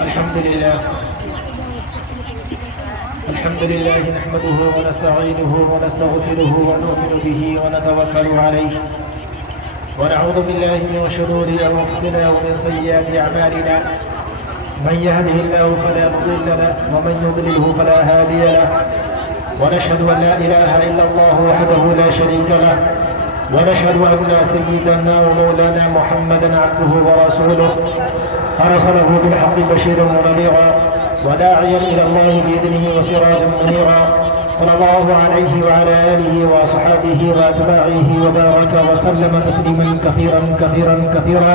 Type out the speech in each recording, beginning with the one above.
الحمد لله نحمده ونستعينه ونستغفره ونؤمن به ونتوكل عليه ونعوذ بالله من شرور أنفسنا ومن سيئات أعمالنا من يهده الله فلا مضل له ومن يضلله فلا هادي له ونشهد أن لا إله إلا الله وحده لا شريك له ونشهد أن سيدنا ومولانا محمدا عبده ورسوله أرسله بالحق بشيرا ونذيرا وداعيا إلى الله بإذنه وسراجا منيرا صلى الله عليه وعلى آله وأصحابه وأتباعه وبارك وسلم تسليما كثيرا كثيرا كثيرا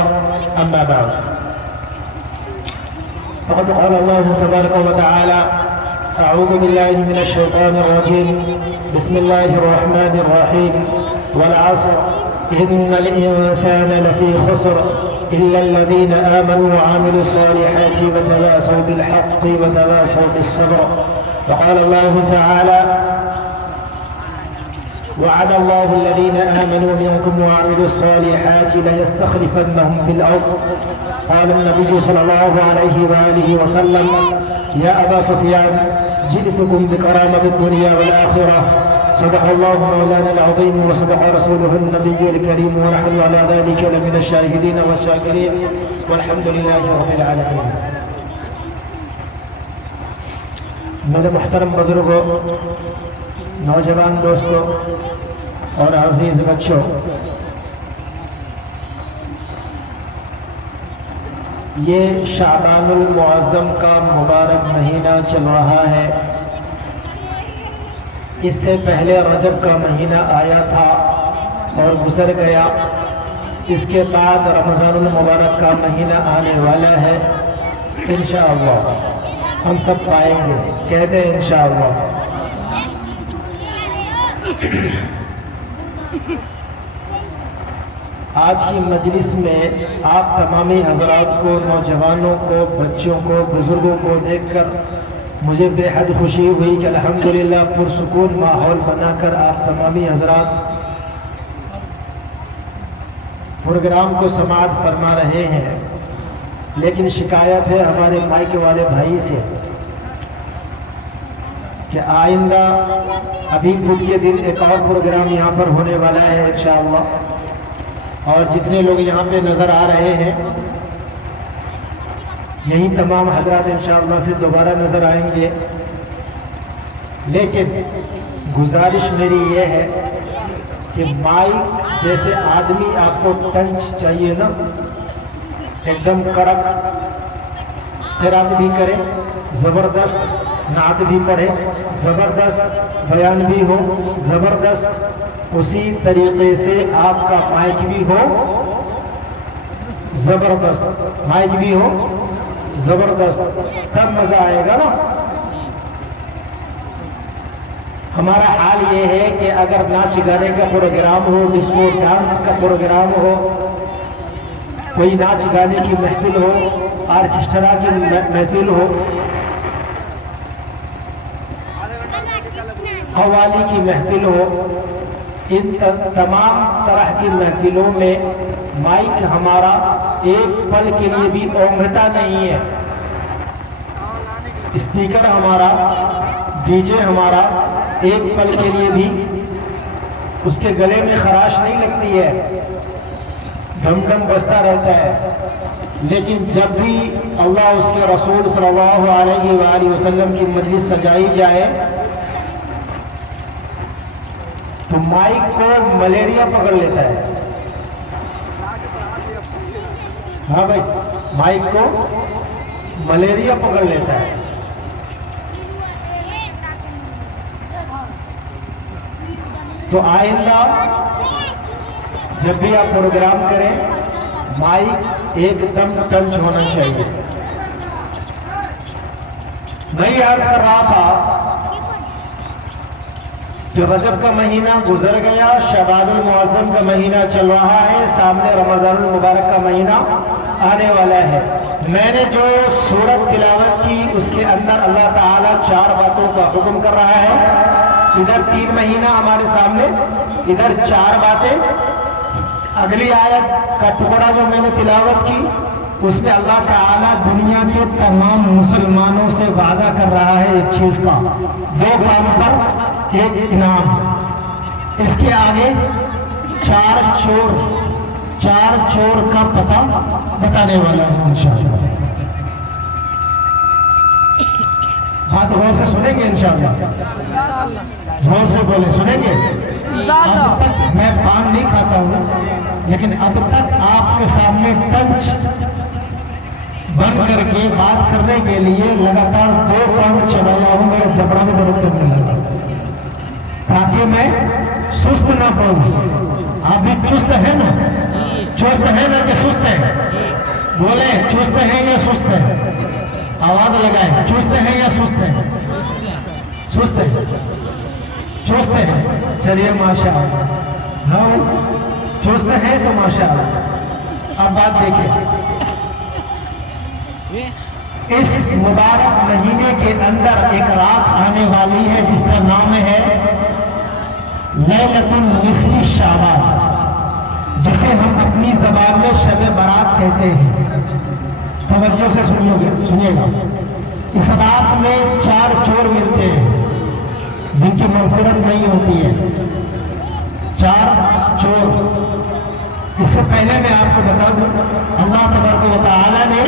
أما بعد فقد قال الله تبارك وتعالى أعوذ بالله من الشيطان الرجيم بسم الله الرحمن الرحيم والعصر إن الإنسان لفي خسر إلا الذين آمنوا وعملوا الصالحات وتواصوا بالحق وتواصوا بالصبر وقال الله تعالى وعد الله الذين آمنوا منكم وعملوا الصالحات ليستخلفنهم في الأرض قال النبي صلى الله عليه وآله وسلم يا أبا سفيان جئتكم بكرامة الدنيا والآخرة صدق الله مولانا العظيم وصدق رسوله النبي الكريم ونحن على ذلك لمن الشاهدين والشاكرين والحمد لله رب العالمين. میرے محترم بزرگوں، نوجوان دوستوں اور عزیز بچوں، یہ شعبان المعظم کا مبارک مہینہ چل رہا ہے۔ اس سے پہلے رجب کا مہینہ آیا تھا اور گزر گیا، اس کے بعد رمضان المبارک کا مہینہ آنے والا ہے۔ انشاءاللہ ہم سب پائیں گے، کہتے ہیں انشاءاللہ۔ آج کی مجلس میں آپ تمامی حضرات کو، نوجوانوں کو، بچوں کو، بزرگوں کو دیکھ کر مجھے بے حد خوشی ہوئی کہ الحمدللہ پرسکون ماحول بنا کر آپ تمامی حضرات پروگرام کو سماعت فرما رہے ہیں۔ لیکن شکایت ہے ہمارے مائک والے بھائی سے کہ آئندہ ابھی بدھ کے دن ایک اور پروگرام یہاں پر ہونے والا ہے انشاءاللہ، اور جتنے لوگ یہاں پہ نظر آ رہے ہیں یہی تمام حضرات انشاءاللہ پھر دوبارہ نظر آئیں گے۔ لیکن گزارش میری یہ ہے کہ مائک جیسے آدمی آپ کو ٹنچ چاہیے نا، ایک دم کڑک قرات بھی کرے، زبردست نعت بھی پڑھے، زبردست بیان بھی ہو، زبردست اسی طریقے سے آپ کا مائک بھی ہو، زبردست مائک بھی ہو، زبردست، تب مزہ آئے گا نا۔ ہمارا حال یہ ہے کہ اگر ناچ گانے کا پروگرام ہو، ڈسکو ڈانس کا پروگرام ہو، کوئی ناچ گانے کی محفل ہو، آرکیسٹرا کی محفل ہو، قوالی کی محفل ہو، ان تمام طرح کی محفلوں میں مائک ہمارا ایک پل کے لیے بھی اونگھتا نہیں ہے، اسپیکر ہمارا، ڈی جے ہمارا ایک پل کے لیے بھی اس کے گلے میں خراش نہیں لگتی ہے، ڈھم ڈھم بجتا رہتا ہے۔ لیکن جب بھی اللہ اس کے رسول صلی اللہ علیہ وآلہ وسلم کی مجلس سجائی جائے تو مائک کو ملیریا پکڑ لیتا ہے۔ ہاں بھائی، مائک کو ملیریا پکڑ لیتا ہے۔ تو آئندہ جب بھی آپ پروگرام کریں مائک ایک دم ٹنچ ہونا چاہیے۔ میں یاد کر رہا تھا کہ رجب کا مہینہ گزر گیا، شعبان المعظم کا مہینہ چل رہا ہے، سامنے رمضان المبارک کا مہینہ آنے والا ہے۔ میں نے جو سورت تلاوت کی اس کے اندر اللہ تعالیٰ 4 باتوں کا حکم کر رہا ہے۔ ادھر 3 مہینہ ہمارے سامنے، ادھر 4 باتیں۔ اگلی آیت کا ٹکڑا جو میں نے تلاوت کی اس میں اللہ تعالیٰ دنیا کے تمام مسلمانوں سے وعدہ کر رہا ہے ایک چیز کا، 2 کام پر ایک انعام۔ اس کے آگے 4 چور کا پتہ بتانے والا ہے انشاءاللہ۔ ہاتھ غور سے سنیں گے انشاءاللہ، غور سے بولے سنیں گے۔ اب تک میں پان نہیں کھاتا ہوں، لیکن اب تک آپ کے سامنے ٹنچ بند کر کے بات کرنے کے لیے لگاتار 2 پاؤنڈ چلایا ہوں، میرے جبڑا میں درد کرنے لگا تاکہ میں سست نہ پڑوں۔ آپ بھی چست ہیں نا؟ چست ہے نا کہ سست ہے؟ بولے چست ہیں یا سست ہے؟ آواز لگائیں، چست ہیں یا سست ہے؟ سست ہے، چست ہے۔ چلیے ماشاءاللہ، ہاں چست ہے تو ماشاءاللہ۔ اب بات دیکھیں، اس مبارک مہینے کے اندر ایک رات آنے والی ہے جس کا نام ہے لیلۃ النصف شعبان، جسے ہم اپنی زبان میں شب برات کہتے ہیں۔ توجہ سے سنیے گا۔ اس رات میں 4 چور ملتے ہیں جن کی مغفرت نہیں ہوتی ہے۔ 4 چور۔ اس سے پہلے میں آپ کو بتا دوں، اللہ تبارک و تعالیٰ نے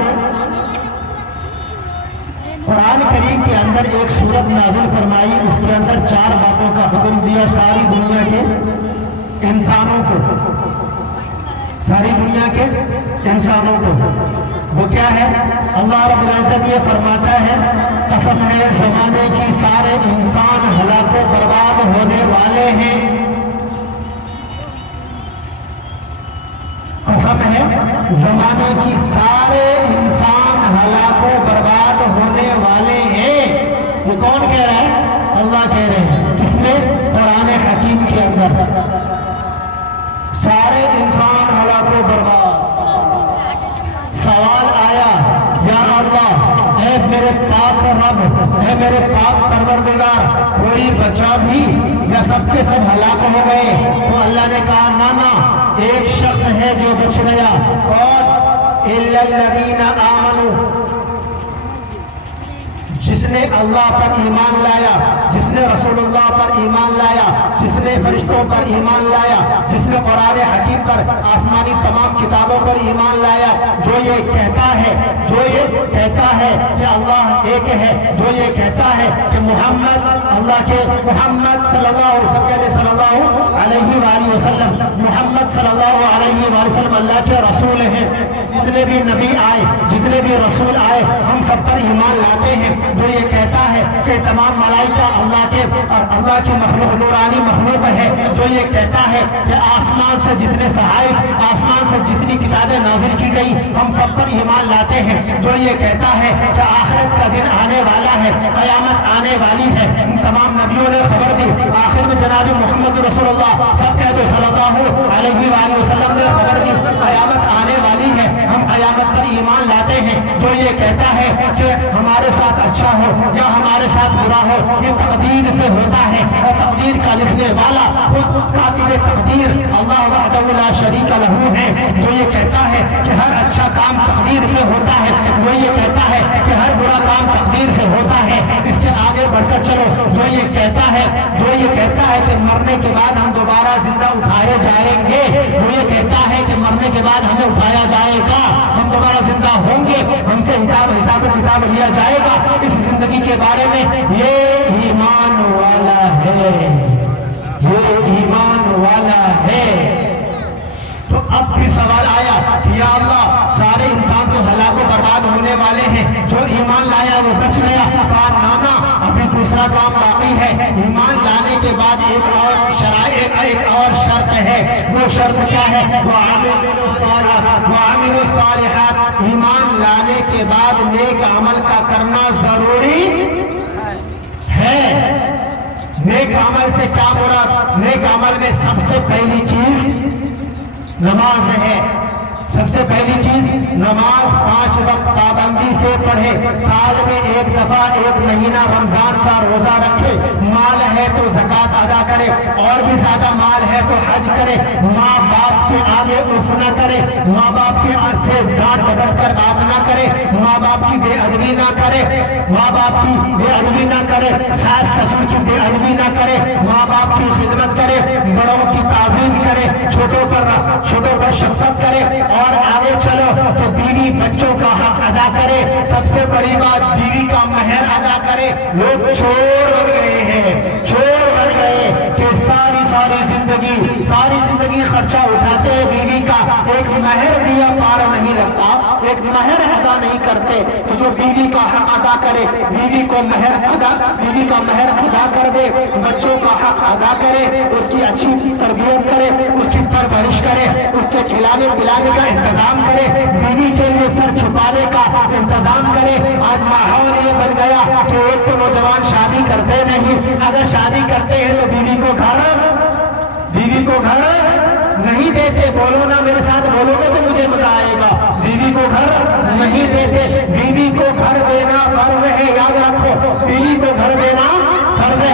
قرآن کریم کے اندر ایک سورت نازل فرمائی، اس کے اندر 4 باتوں کا حکم دیا ساری دنیا کے انسانوں کو، ساری دنیا کے انسانوں کو۔ وہ کیا ہے؟ اللہ رب العزت یہ فرماتا ہے، قسم ہے زمانے کی سارے انسان ہلاک و برباد ہونے والے ہیں۔ قسم ہے زمانے کی سارے انسان ہلاک و برباد ہونے والے ہیں۔ وہ کون کہہ رہا ہے؟ اللہ کہہ رہے ہیں۔ اس میں قرآن حکیم کے اندر سارے انسان ہلاک و برباد۔ سوال آیا، یا اللہ اے میرے پاک رب، اے میرے پاک پروردگار، کوئی بچا بھی یا سب کے سب ہلاک ہو گئے؟ تو اللہ نے کہا نانا، ایک شخص ہے جو بچ گیا، اور الا الذین آمنوا، جس نے اللہ پر ایمان لایا، جس نے رسول اللہ پر ایمان لایا، جس نے فرشتوں پر ایمان لایا، جس نے قرآن حکیم پر، آسمانی تمام کتابوں پر ایمان لایا، جو یہ کہتا ہے کہ اللہ ایک ہے، جو یہ کہتا ہے کہ محمد صلی اللہ علیہ وآلہ وسلم محمد صلی اللہ علیہ وآلہ وسلم اللہ کے رسول ہیں۔ جتنے بھی نبی آئے، جتنے بھی رسول آئے، ہم سب پر ایمان لاتے ہیں۔ جو یہ کہتا ہے کہ تمام ملائکہ اللہ کے اور اللہ کی مخلوق، نورانی مخلوق ہے، جو یہ کہتا ہے کہ آسمان سے جتنے صحائف، آسمان سے جتنی کتابیں نازل کی گئی، ہم سب پر ایمان لاتے ہیں۔ جو یہ کہتا ہے کہ آخرت کا دن آنے والا ہے، قیامت آنے والی ہے، ان تمام نبیوں نے خبر دی۔ آخر میں جناب محمد رسول اللہ صلی اللہ علیہ وآلہ وسلم نے خبر دی قیامت آنے والی ہے، ہم قیامت پر ایمان لاتے ہیں۔ جو یہ کہتا ہے کہ ہمارے ساتھ اچھا ہو یا ہمارے ساتھ برا ہو، یہ تقدیر سے ہوتا ہے، اور تقدیر کا لکھنے والا خود کاتب تقدیر اللہ وحدہ لا شریک لہ ہے۔ جو یہ کہتا ہے کہ ہر اچھا کام تقدیر سے ہوتا ہے، وہ یہ کہتا ہے کہ ہر برا کام تقدیر سے ہوتا ہے۔ اس کے آگے بڑھ کر چلو، جو یہ کہتا ہے کہ مرنے کے بعد ہم دوبارہ زندہ اٹھائے جائیں گے، جو یہ کہتا ہے کہ مرنے کے بعد ہمیں اٹھایا جائے گا، ہم دوبارہ زندہ ہوں گے، ہم سے حساب و کتاب لیا جائے گا، اس زندگی کے بارے میں یہ ایمان والا ہے، یہ ایمان والا ہے۔ تو اب بھی سوال آیا کہ یا اللہ سارے انسان تو ہلاک و برباد ہونے والے ہیں، جو ایمان لایا وہ بچ گیا۔ کہا نانا ابھی دوسرا کام باقی ہے، ایمان لانے کے بعد ایک اور شرط ہے۔ وہ شرط کیا ہے؟ وَعَامِلُوا الصَّالِحَاتِ، ایمان لانے کے بعد نیک عمل کا کرنا ضروری ہے۔ نیک عمل سے کیا مراد؟ نیک عمل میں سب سے پہلی چیز نماز ہے۔ سب سے پہلی چیز نماز 5 وقت پابندی سے پڑھنا پڑھے، سال میں ایک دفعہ ایک مہینہ رمضان کا روزہ رکھے، مال ہے تو زکوٰۃ ادا کرے، اور بھی زیادہ مال ہے تو حج کرے، ماں باپ کے آگے عرف نہ کرے، ماں باپ کے سے ڈانٹ ڈپٹ کر بات نہ کرے، ماں باپ کی بے ادبی نہ کرے، ماں باپ کی بے ادبی نہ کرے، ساس سسر کی بے ادبی نہ کرے، ماں باپ کی خدمت کرے، بڑوں کی تعظیم کرے، چھوٹوں پر شفقت کرے، اور آگے چلو تو بیوی بچوں کا حق ادا کرے، سب سے بڑی بات بیوی کا مہر ادا کرے۔ لوگ چور بن گئے ہیں، چور بن گئے کہ ساری زندگی خرچہ اٹھاتے ہیں بیوی کا، ایک مہر دیا پار نہیں لگتا، ایک مہر ادا نہیں کرتے۔ تو جو بیوی کا حق ادا کرے، بیوی کا مہر ادا کر دے، بچوں کا حق ادا کرے، اس کی اچھی تربیت کرے، اس کی پرورش کرے، اس کے کھلانے پلانے کا انتظام کرے، بیوی کے لیے سر چھپانے کا انتظام کرے۔ آج ماحول یہ بن گیا کہ ایک تو نوجوان شادی کرتے نہیں، اگر شادی کرتے ہیں تو بیوی کو گھر نہیں دیتے۔ بولو نا، میرے ساتھ بولو گے تو مجھے مزہ آئے گا۔ بیوی کو گھر نہیں دیتے، بیوی کو گھر دینا فرض ہے، یاد رکھو، بیوی کو گھر دینا فرض ہے۔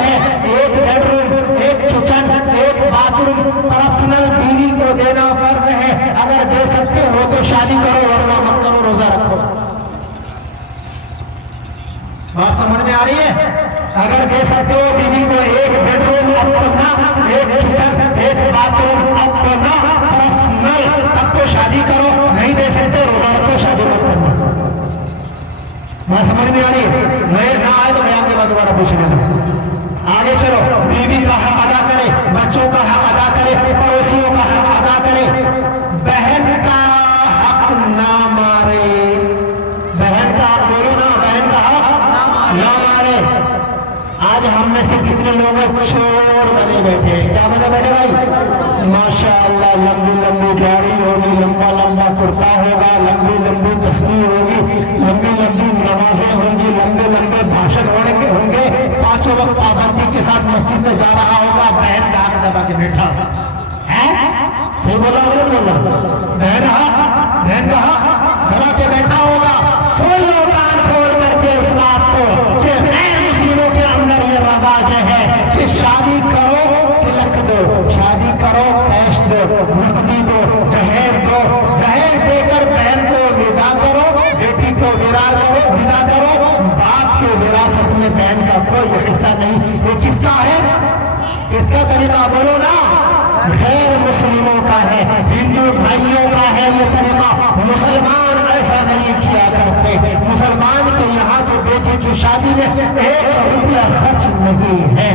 ایک بیڈ روم، ایک کچن، ایک باتھ روم پرسنل بیوی کو دینا فرض ہے۔ اگر دے سکتے ہو تو شادی کرو، ورنہ مت کرو، روزہ رکھو۔ بات سمجھ میں آ رہی ہے؟ اگر دے سکتے ہو بیوی کو ایک بیڈ روم اپنا، ایک کچن، ایک باتھ روم اپنا پرسنل، تب تو شادی کرو، نہیں دے سکتے روزہ رکھو، شادی مت کرنا۔ بات سمجھ میں آ رہی ہے؟ میں نہ آئے تو بیان کے بعد دوبارہ پوچھ لینا۔ آگے چلو، بیوی کا حق ادا کرے، بچوں کا حق ادا کرے، پڑوسیوں کا حق ادا کرے، بہن کا حق نہ مارے، بہن کا حق بولو نا، بہن کا حق نہ مارے۔ آج ہم میں سے کتنے لوگ چور بنے بیٹھے ہیں؟ کیا بنے بیٹھے بھائی؟ ماشاء اللہ، لمبی لمبی داڑھی ہوگی، لمبا لمبا کرتا ہوگا، لمبی لمبی تصویر ہوگی، لمبی لمبی نمازیں ہوں گی، لمبے لمبے بھاشن ہوں گے، پانچوں وقت پابندی کے ساتھ مسجد میں جا رہا ہوگا، بہن کا حق دبا کے بیٹھا ہے۔ صحیح بولا نہیں بولا؟ بہن کا حق دبا کے بیٹھا ہوگا۔ سن لو کان کھول کر کے اس بات کو کہ غیر مسلموں کے اندر یہ رواج ہے کہ شادی کرو تلک دو، شادی کرو کیش دو، نقدی دو، جہیز دو، جہیز دے کر بہن کو ودا کرو، بیٹی کو ودا کرو، باپ کے وراثت میں بہن کا کوئی حصہ نہیں۔ یہ کس کا ہے؟ کس کا طریقہ بولو نا؟ غیر مسلموں کا ہے، ہندو بھائیوں کا ہے یہ طریقہ۔ مسلمان ایسا نہیں کیا کرتے۔ مسلمان کے یہاں تو بیٹی کی شادی میں 1 روپیہ خرچ نہیں ہے۔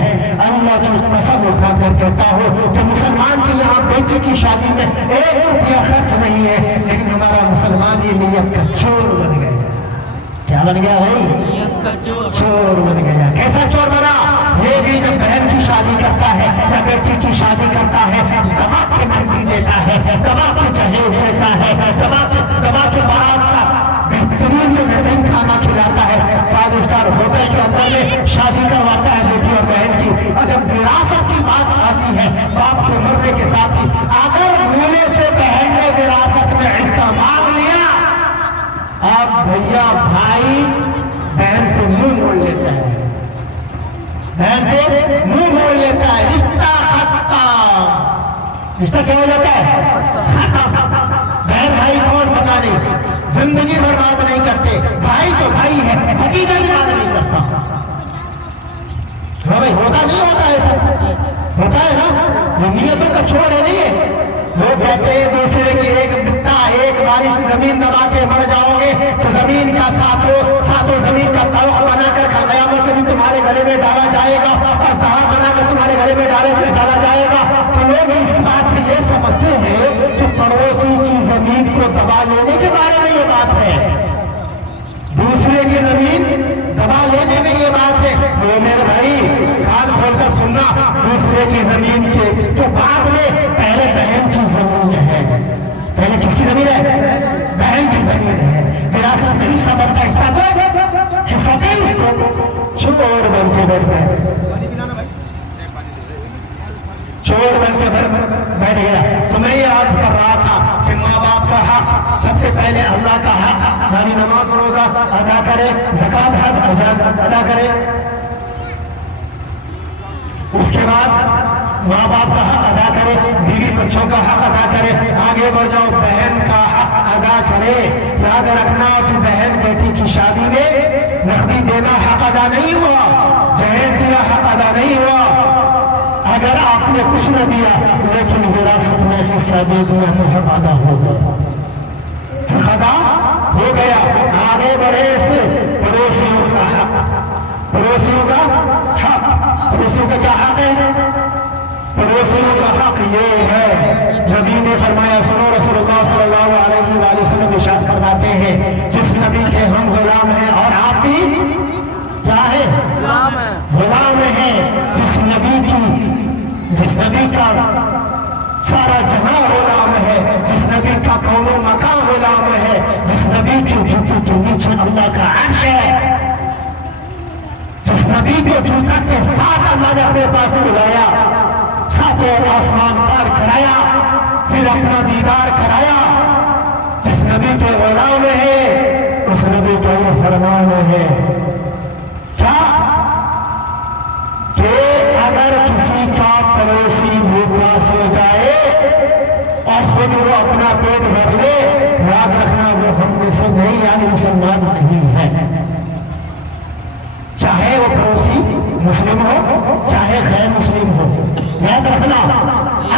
اللہ کی قسم اٹھا کر کہتا ہوں کہ مسلمان کے یہاں بیٹی کی شادی میں 1 روپیہ خرچ نہیں ہے، لیکن ہمارا مسلمان یہ نیت کا چور بن گیا۔ کیا بن گیا بھائی؟ چور بن گیا۔ کیسا چور بنا؟ یہ بھی جب بہن کی شادی کرتا ہے یا بیٹی کی شادی کرتا ہے، دبا کے مہندی دیتا ہے، دبا کے جہیز دیتا ہے، دبا کے بارات کا بہترین سے بہترین کھانا کھلاتا ہے، 5 اسٹار ہوٹل کے اندر میں شادی کرواتا ہے بیٹی اور بہن کی۔ اور جب وراثت کی بات آتی ہے، باپ کے مرنے کے ساتھ ہی اگر بھولے سے بہن نے وراثت میں حصہ مانگ لیا، اب بھیا بھائی بہن سے منہ موڑ لیتا ہے، بہن سے منہ موڑ لیتا ہے، رشتہ ختم۔ رشتہ کیا ہو جاتا ہے؟ بہن بھائی کون پتا نہیں، زندگی بھر بات نہیں کرتے، بھائی تو بھائی ہے، بھتیجا بھی بات نہیں کرتا۔ ہاں بھائی، ہوتا نہیں ہوتا ہے، سب ہوتا ہے نا، نیتوں کا چھوڑ ہے نہیں ہے۔ لوگ کہتے ہیں دوسرے کی ایک بتا، ایک بارش کی زمین دبا کے مر جاؤ گے تو زمین کا ساتوں زمین کا تعلق بنا کر قیامت کے دن تمہارے گلے میں ڈالا جائے گا، اور دہا بنا کر تمہارے گلے میں ڈالا جائے گا۔ تو لوگ اس بات سے یہ سمجھتے ہیں کہ پڑوسی کی زمین کو دبا لینے کے بارے میں یہ بات ہے، دوسرے کی زمین دبا لینے میں یہ بات ہے۔ تو میرے بھائی کان کھول کر سننا، دوسرے کی زمین کے تو بعد میں پہلے بہن کی زمین ہے۔ پہلے کس کی زمین ہے؟ بہن کی زمین ہے۔ وراثت میں حصہ بنتا ہے، حصہ دے اس کو، چور بن کے بیٹھ گئے، چور بن کے بیٹھ گیا۔ تو میں یہ عرض کر رہا تھا کہ ماں باپ کا حق سب سے پہلے اللہ کا حق، یعنی نماز روزہ ادا کرے، زکات حج ادا کرے، اس کے بعد ماں باپ کا حق ادا کرے، بیوی بچوں کا حق ادا کرے، آگے بڑھ جاؤ بہن کا حق ادا کرے۔ یاد رکھنا کہ بہن بیٹی کی شادی میں نقدی دینا حق ادا نہیں ہوا، جہیز دیا حق ادا نہیں ہوا۔ اگر آپ نے کچھ نہ دیا لیکن وراثت میں حصہ دے دیا تو حق ادا ہو گیا، حق ادا ہو گیا۔ آگے بڑھے سے پڑوسیوں کا حق، پڑوسیوں کا حق، پڑوسیوں کا کیا حق ہے؟ پڑوسیوں کا حق یہ ہے، نبی نے فرمایا، سنو رسول اللہ صلی اللہ علیہ وآلہ وسلم ارشاد فرماتے ہیں، جس نبی کے ہم غلام ہیں اور آپ بھی کیا ہے؟ غلام ہیں، غلام ہیں۔ جس نبی کا سارا جہاں غلام ہے، جس نبی کا کون و مکان غلام ہے، جس نبی کی جوتی کے نیچے اللہ کا عرش ہے، جس نبی کو جوتا کے ساتھ اللہ نے اپنے پاس بلایا، ساتوں آسمان پار کرایا، پھر اپنا دیدار کرایا، جس نبی کے غلام ہے، اس نبی کا یہ فرمان ہے کیا کہ اگر کسی کا پڑوسی بھوکا سو جائے اور خود وہ اپنا پیٹ بھر لے، یاد رکھنا وہ ہم میں سے نہیں، یعنی مسلمان نہیں ہے، چاہے وہ پڑوسی مسلم ہو چاہے غیر مسلم ہو۔ یاد رکھنا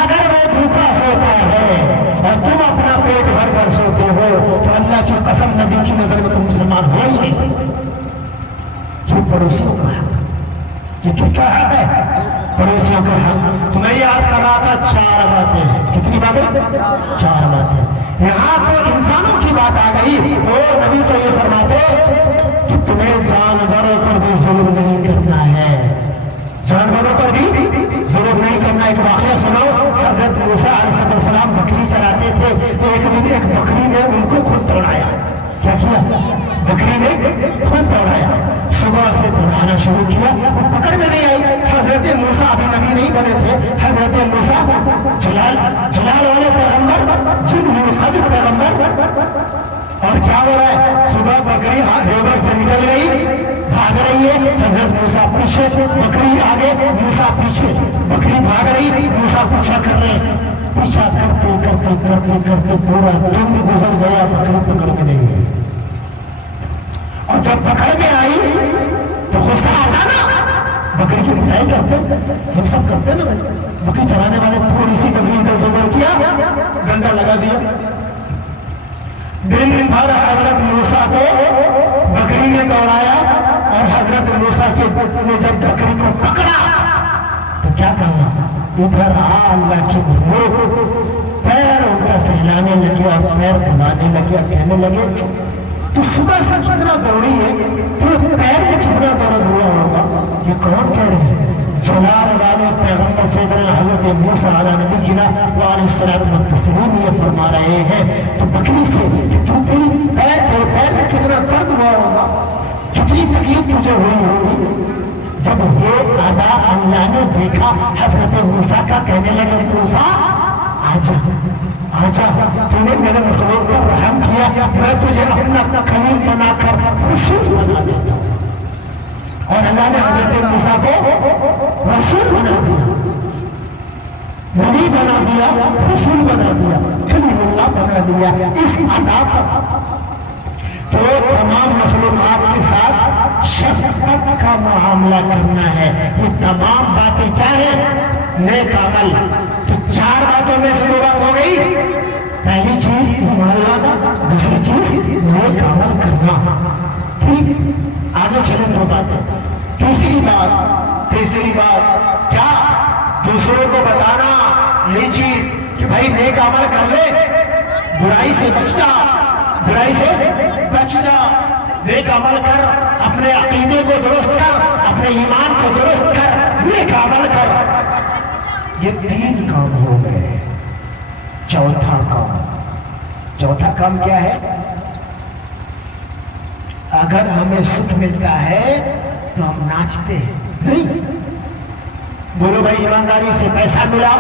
اگر وہ بھوکا سوتا ہے اور تم اپنا پیٹ بھر کر سوتے ہو تو اللہ کی قسم نبی کی نظر میں تم مسلمان ہو ہی نہیں سکتے۔ یہ پڑوسیوں کا حق، یہ کس کا حق ہے؟ پڑوسیوں کا حق۔ تو میں یہ آج کر رہا تھا 4 باتیں، کتنی باتیں؟ 4 باتیں۔ یہاں تو انسانوں کی بات آ گئی، اور نبی تو یہ فرماتے کہ تمہیں جانوروں پر بھی ظلم نہیں کرنا ہے، جانوروں پر بھی ظلم نہیں کرنا۔ ایک واقعہ سنو، حضرت موسیٰ علیہ السلام بکری چراتے تھے تو ایک دن ایک بکری نے ان کو خود توڑایا۔ کیا کیا؟ بکری نے خود توڑایا، صبح سے دوڑانا شروع کیا، وہ پکڑ میں نہیں آئی۔ حضرت موسیٰ ابھی نبی نہیں بنے تھے، حضرت موسیٰ جلال والے پیغمبر، جن خضر پیغمبر، اور کیا ہو رہا ہے؟ صبح بکری دیوبر سے نکل گئی، بھاگ رہی ہے، حضرت موسیٰ پیچھے، بکری آگے، موسیٰ پیچھے، بکری بھاگ رہی، موسیٰ پیچھا کر رہے ہیں، پیچھا کرتے کرتے کرتے کرتے پورا دن گزر گیا، بکری پکڑ کے نہیں گئی۔ اور جب پکڑ میں آئی تو غصہ آتا نا، بکری کی پٹائی کرتے، ہم سب کرتے نا، بکری چلانے والے تھوڑی سی بکری ادھر سے ادھر کیا، ڈنڈا لگا دیا۔ دن بھر حضرت موسیٰ کو بکری نے دوڑایا، اور حضرت موسیٰ کے پتر نے جب بکری کو پکڑا تو کیا کہا؟ ادھر اللہ کی بھوک، پیر ان کا سہلانے لگے اور پیر دبانے لگے، کہنے لگے تو صبح سے کتنا دوڑی ہے، تو پیر میں کتنا درد ہوا ہوگا، یہ کون کہہ رہے ہیں؟ جلال والے پیغمبر سیدنا حضرت موسیٰ علیہ نبینا وعلیہ الصلوۃ والتسلیم یہ فرما رہے ہیں تو بکری سے کہ تو پیر میں کتنا درد ہوا ہوگا، کتنی تکلیف تجھے ہوئی ہوگی۔ جب یہ ادا اللہ نے دیکھا، حضرت موسیٰ کا کہنے لگے، موسیٰ آجا آجا، تو نے میرے مخلوق پر رحم کیا، میں تجھے اپنا خلیل بنا کر رسول بنا دیتا ہوں۔ اور اللہ نے حضرت موسیٰ کو رسول بنا دیا، نبی بنا دیا، رسول بنا دیا، کلیم اللہ بنا دیا۔ اس ادا پر تو تمام مخلوقات کے ساتھ شفقت کا معاملہ کرنا ہے۔ یہ تمام باتیں کیا ہیں؟ نیک عمل۔ تو 4 باتوں میں سے 2 بات ہو گئی، پہلی چیز ایمان لانا، دوسری چیز نیک عمل کرنا، ٹھیک؟ آگے چلیں 2 باتیں۔ تیسری بات کیا؟ دوسروں کو بتانا یہ چیز کہ بھائی نیک عمل کر لے، برائی سے بچنا، برائی سے بچنا، نیک عمل کر، اپنے عقیدے کو درست کر، اپنے ایمان کو درست کر، نیک عمل کر۔ یہ 3 کام ہو گئے۔ چوتھا کام کیا ہے؟ اگر ہمیں سکھ ملتا ہے تو ہم ناچتے ہیں، نہیں؟ بولو بھائی ایمانداری سے، پیسہ ملا،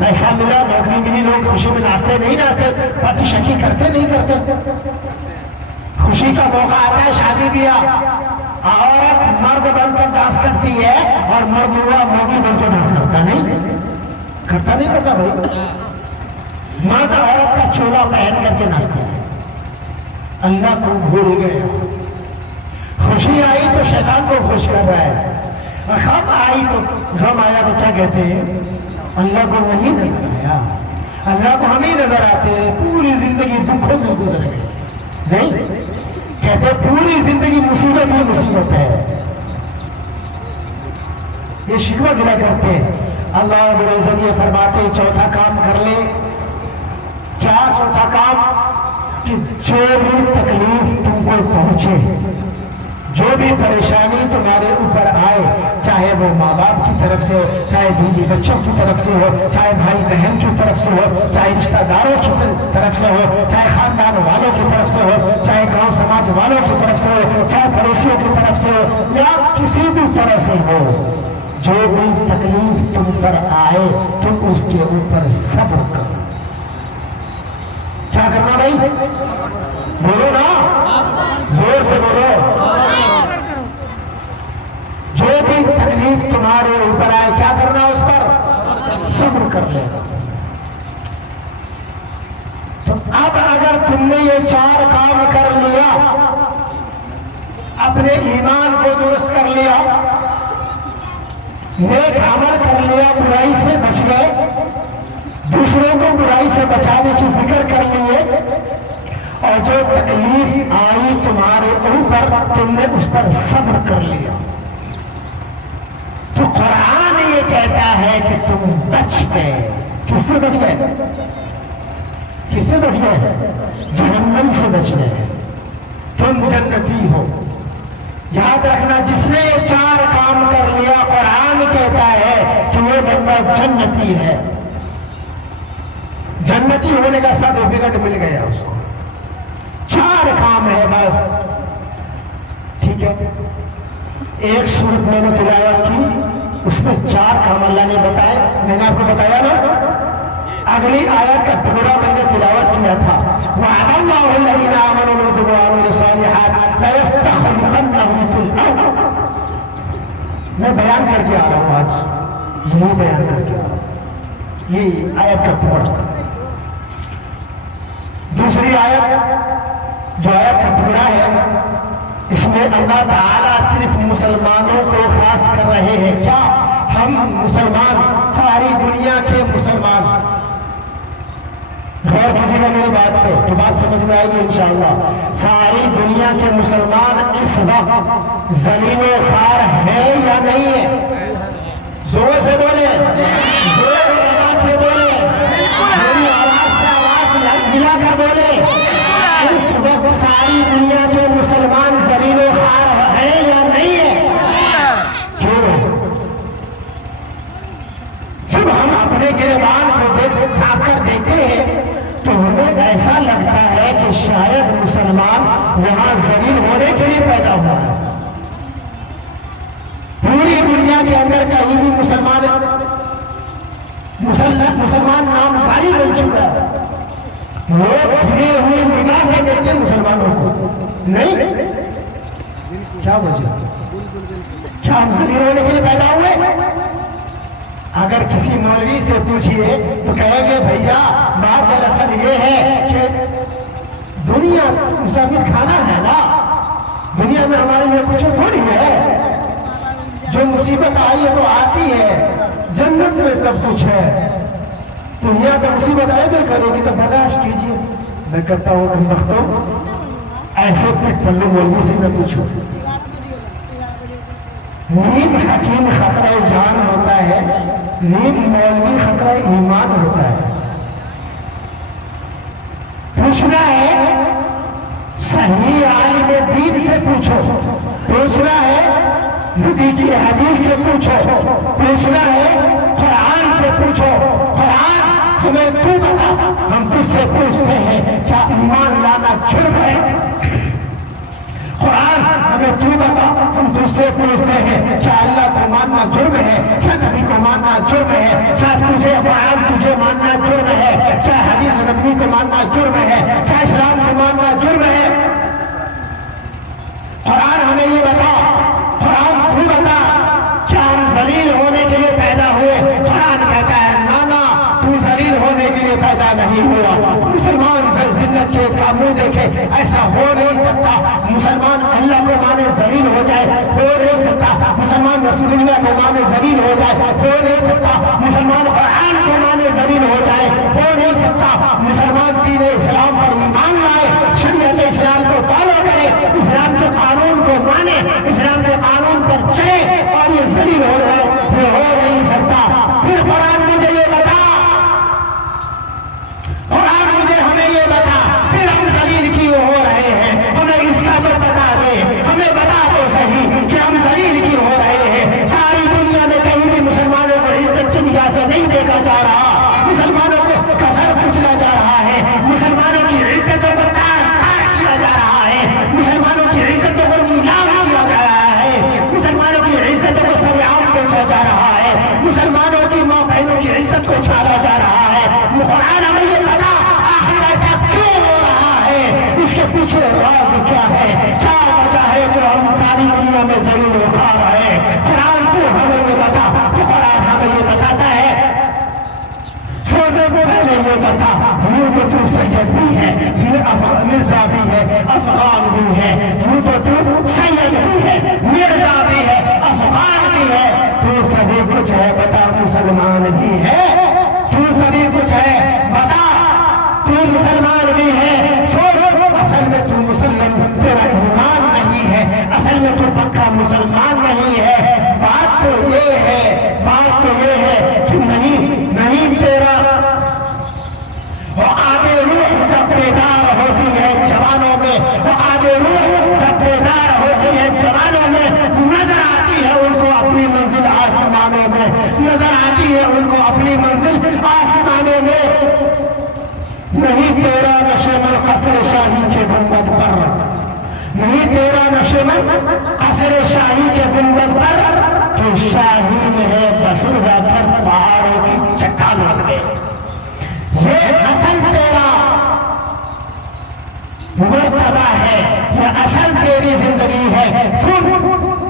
نوکری ملی، لوگ خوشی میں ناچتے نہیں ناچتے، پت شکی کرتے نہیں کرتے، خوشی کا موقع آتا ہے شادی بیاہ، عورت مرد بن کر ڈانس کرتی ہے اور مرد ہوا موگی بن کر ڈانس کرتا نہیں کرتا بھائی. مرد عورت کا چولا پہن کر کے ناچتا ہے. اللہ کو بھول گئے. خوشی آئی تو شیطان کو خوش کر رہا ہے، غم آئی تو غم آیا تو کیا کہتے ہیں؟ اللہ کو وہی نظر آیا. اللہ کو ہم ہی نظر آتے ہیں. پوری زندگی دکھوں میں گزر گئی. نہیں کہتے پوری زندگی مصیبت ہی مصیبت ہے. یہ شکوہ گلا کرتے ہیں. اللہ رب العزت یہ فرماتے چوتھا کام کر لے. کیا چوتھا کام؟ کہ جو بھی تکلیف تم کو پہنچے، جو بھی پریشانی تمہارے اوپر آئے، چاہے وہ ماں باپ کی طرف سے ہو، چاہے بیوی بچوں کی طرف سے ہو، چاہے بھائی بہن کی طرف سے ہو، چاہے رشتہ داروں کی طرف سے ہو، چاہے خاندان والوں کی طرف سے ہو، چاہے گاؤں سماج والوں کی طرف سے ہو، چاہے پڑوسیوں کی طرف سے ہو، یا کسی بھی طرح سے ہو، جو بھی تکلیف تم پر آئے تم اس کے اوپر صبر کرو. کیا کرنا بھائی؟ بولو نا، زور سے بولو. جو بھی تکلیف تمہارے اوپر آئے کیا کرنا؟ اس پر صبر کر لینا. تو اب اگر تم نے یہ 4 کام کر لیا، اپنے ایمان کو درست کر لیا، نیک عمل کر لیا، برائی سے بچ گئے، دوسروں کو برائی سے بچانے کی فکر کر لیے، اور جو تکلیف آئی تمہارے اوپر تم نے اس پر صبر کر لیا، تو قرآن یہ کہتا ہے کہ تم بچ گئے. کس سے بچ گئے؟ کس سے بچ گئے؟ جہنم سے بچ گئے. تم جنتی ہو. یاد رکھنا، جس نے 4 کام کر لیا قرآن کہتا ہے کہ یہ بندہ جنتی ہے. جنتی ہونے کا سرٹیفکیٹ مل گیا اس کو. 4 کام ہے بس. ٹھیک ہے، ایک سورت میں نے تلاوت کی، اس میں 4 کام اللہ نے بتائے. میں نے آپ کو بتایا نا. اگلی آیت کا ٹکڑا میں نے تلاوت کیا تھا، وَعَدَ اللَّهُ الَّذِينَ آمَنُوا مِنكُمْ وَعَمِلُوا الصَّالِحَاتِ لَيَسْتَخْلِفَنَّهُمْ فِي الْأَرْضِ. میں بیان کر کے آ رہا ہوں آج، یہی بیان کر کے آ رہا ہوں. یہ آیت کا ٹکڑا. دوسری آیت جو آیت کا ٹکڑا ہے، اس میں اللہ تعالیٰ صرف مسلمانوں کو خاص کر رہے ہیں. کیا ہم مسلمان، ساری دنیا کے مسلمان، غور کیجیے گا میری بات پہ تو بات سمجھ میں آئے گی انشاءاللہ. ساری دنیا کے مسلمان اس وقت زمین و خار ہے یا نہیں ہے؟ زور سے بولے، زور سے بولے، میری آواز سے آواز ملا کر بولے. اس وقت ساری دنیا کے مسلمان زمین و خار ہے یا نہیں ہے؟ جب ہم اپنے گریبان کو چھاپ کر دیکھتے ہیں تو ہمیں ایسا لگتا ہے کہ شاید مسلمان وہاں زمین ہونے کے لیے پیدا ہوا ہے. پوری دنیا کے اندر کہیں بھی مسلمان نام داری بن چکا ہے. لوگ بھرے ہوئے نگاہ سے دیکھتے مسلمانوں کو. نہیں، کیا وجہ؟ کیا ہم زمین ہونے کے لیے پیدا ہوئے؟ اگر کسی مولوی سے پوچھئے تو کہیں گے بھیا بات دراصل یہ ہے کہ دنیا مسافر کھانا ہے نا، دنیا میں ہمارے لیے کچھ تھوڑی ہے. جو مصیبت آئی ہے تو آتی ہے، جنت میں سب کچھ ہے. دنیا کا مصیبت آئے گا کرے گی تو برداشت کیجیے. میں کرتا ہوں کہ بختوں ایسے پٹ پلو مولوی سے میں پوچھوں. نیم حکیم خطرہ جان ہوتا ہے، نیم مولوی خطرہ ایمان ہوتا ہے. پوچھنا ہے صحیح عالم دین سے پوچھو، پوچھنا ہے نبی کی حدیث سے پوچھو، پوچھنا ہے قرآن سے پوچھو. قرآن ہمیں تو بتا. ہم کس سے پوچھتے ہیں کیا ایمان لانا جرم ہے؟ قرآن ہمیں تو بتا. ہم تجھ سے پوچھتے ہیں کیا اللہ کو ماننا جرم ہے؟ کیا نبی کو ماننا جرم ہے؟ کیا تجھے قرآن تجھے ماننا جرم ہے؟ کیا حدیث نبی کو ماننا جرم ہے؟ کیا اسلام کو ماننا جرم ہے؟ نہیں ہوا. مسلمان ذلت کے قابو دیکھے ایسا ہو نہیں سکتا. مسلمان اللہ کو مانے ذلیل ہو جائے ہو نہیں سکتا. مسلمان رسول اللہ کو مانے ذلیل ہو جائے ہو نہیں سکتا. مسلمان قرآن کو مانے ذلیل ہو جائے ہو نہیں سکتا. مسلمان دین اسلام پر ایمان لائے, شریعت اسلام کو فالو کرے, اسلام کے قانون کو مانے, اسلام کے قانون پر چلے اور یہ ذلیل ہو جائے, یہ ہو نہیں سکتا. پھر قرآن مجھے یہ بتا, قرآن مجھے ہمیں یہ بتا, پھر ہم ذلیل کیوں ہو رہے ہیں؟ ہمیں اس کا تو بتا دے, ہمیں بتا دو صحیح کہ ہم ذلیل کیوں ہو رہے ہیں. ساری دنیا میں کہیں بھی مسلمانوں کو عزت کی نگاہ سے نہیں دیکھا جا رہا, مسلمانوں کو کسر کچلا جا رہا ہے, مسلمانوں کی عزتوں کو تار تار کیا جا رہا ہے, مسلمانوں کی عزتوں کو نیلام کیا جا رہا ہے, مسلمانوں کی عزتوں کو سریعام بیچا جا رہا ہے, مسلمانوں کی ماں بہنوں کی عزت کو چھالا جا رہا ہے. قرآن ہمیں یہ بتا آخر ایسا کیوں ہو رہا ہے, اس کے پیچھے راز کیا ہے, کیا وجہ ہے جو ہم ساری دنیا میں ضرور اٹھا رہے ہیں. قرآن تو ہمیں یہ بتا, قرآن ہمیں یہ بتاتا ہے سونے کو پہلے یہ بتا, یوں تو تو سید بھی ہے, مرزا بھی ہے, افغان بھی ہے, یوں تو تو سید بھی ہے, مرزا بھی ہے, افغان بھی ہے, تو سبھی کچھ ہے بتا, مسلمان بھی ہے, تو سبھی کچھ ہے بتا, تو مسلمان بھی ہے. اصل میں تو مسلم, تیرا ایمان نہیں ہے, اصل میں تو پکا مسلمان نہیں ہے. بات تو یہ ہے, بات تو یہ ہے کہ نہیں تیرا آگے روح جب بیدار ہوتی ہے جوانوں میں, تو آگے روح جب بیدار ہوتی ہے جوانوں میں, نظر آتی ہے ان کو اپنی منزل آسمانوں میں, نظر آتی ہے ان کو اپنی منزل آسمانوں میں. نہیں تیرا نشیمن قصر شاہی کے گنبد پر, نہیں تیرا نشیمن قصر شاہی کے گنبد پر, تو شاہین ہے بسرا کر پہاڑوں کی چٹانوں میں. یہ اصل تیرا مرتبہ ہے, یہ اصل تیری زندگی ہے.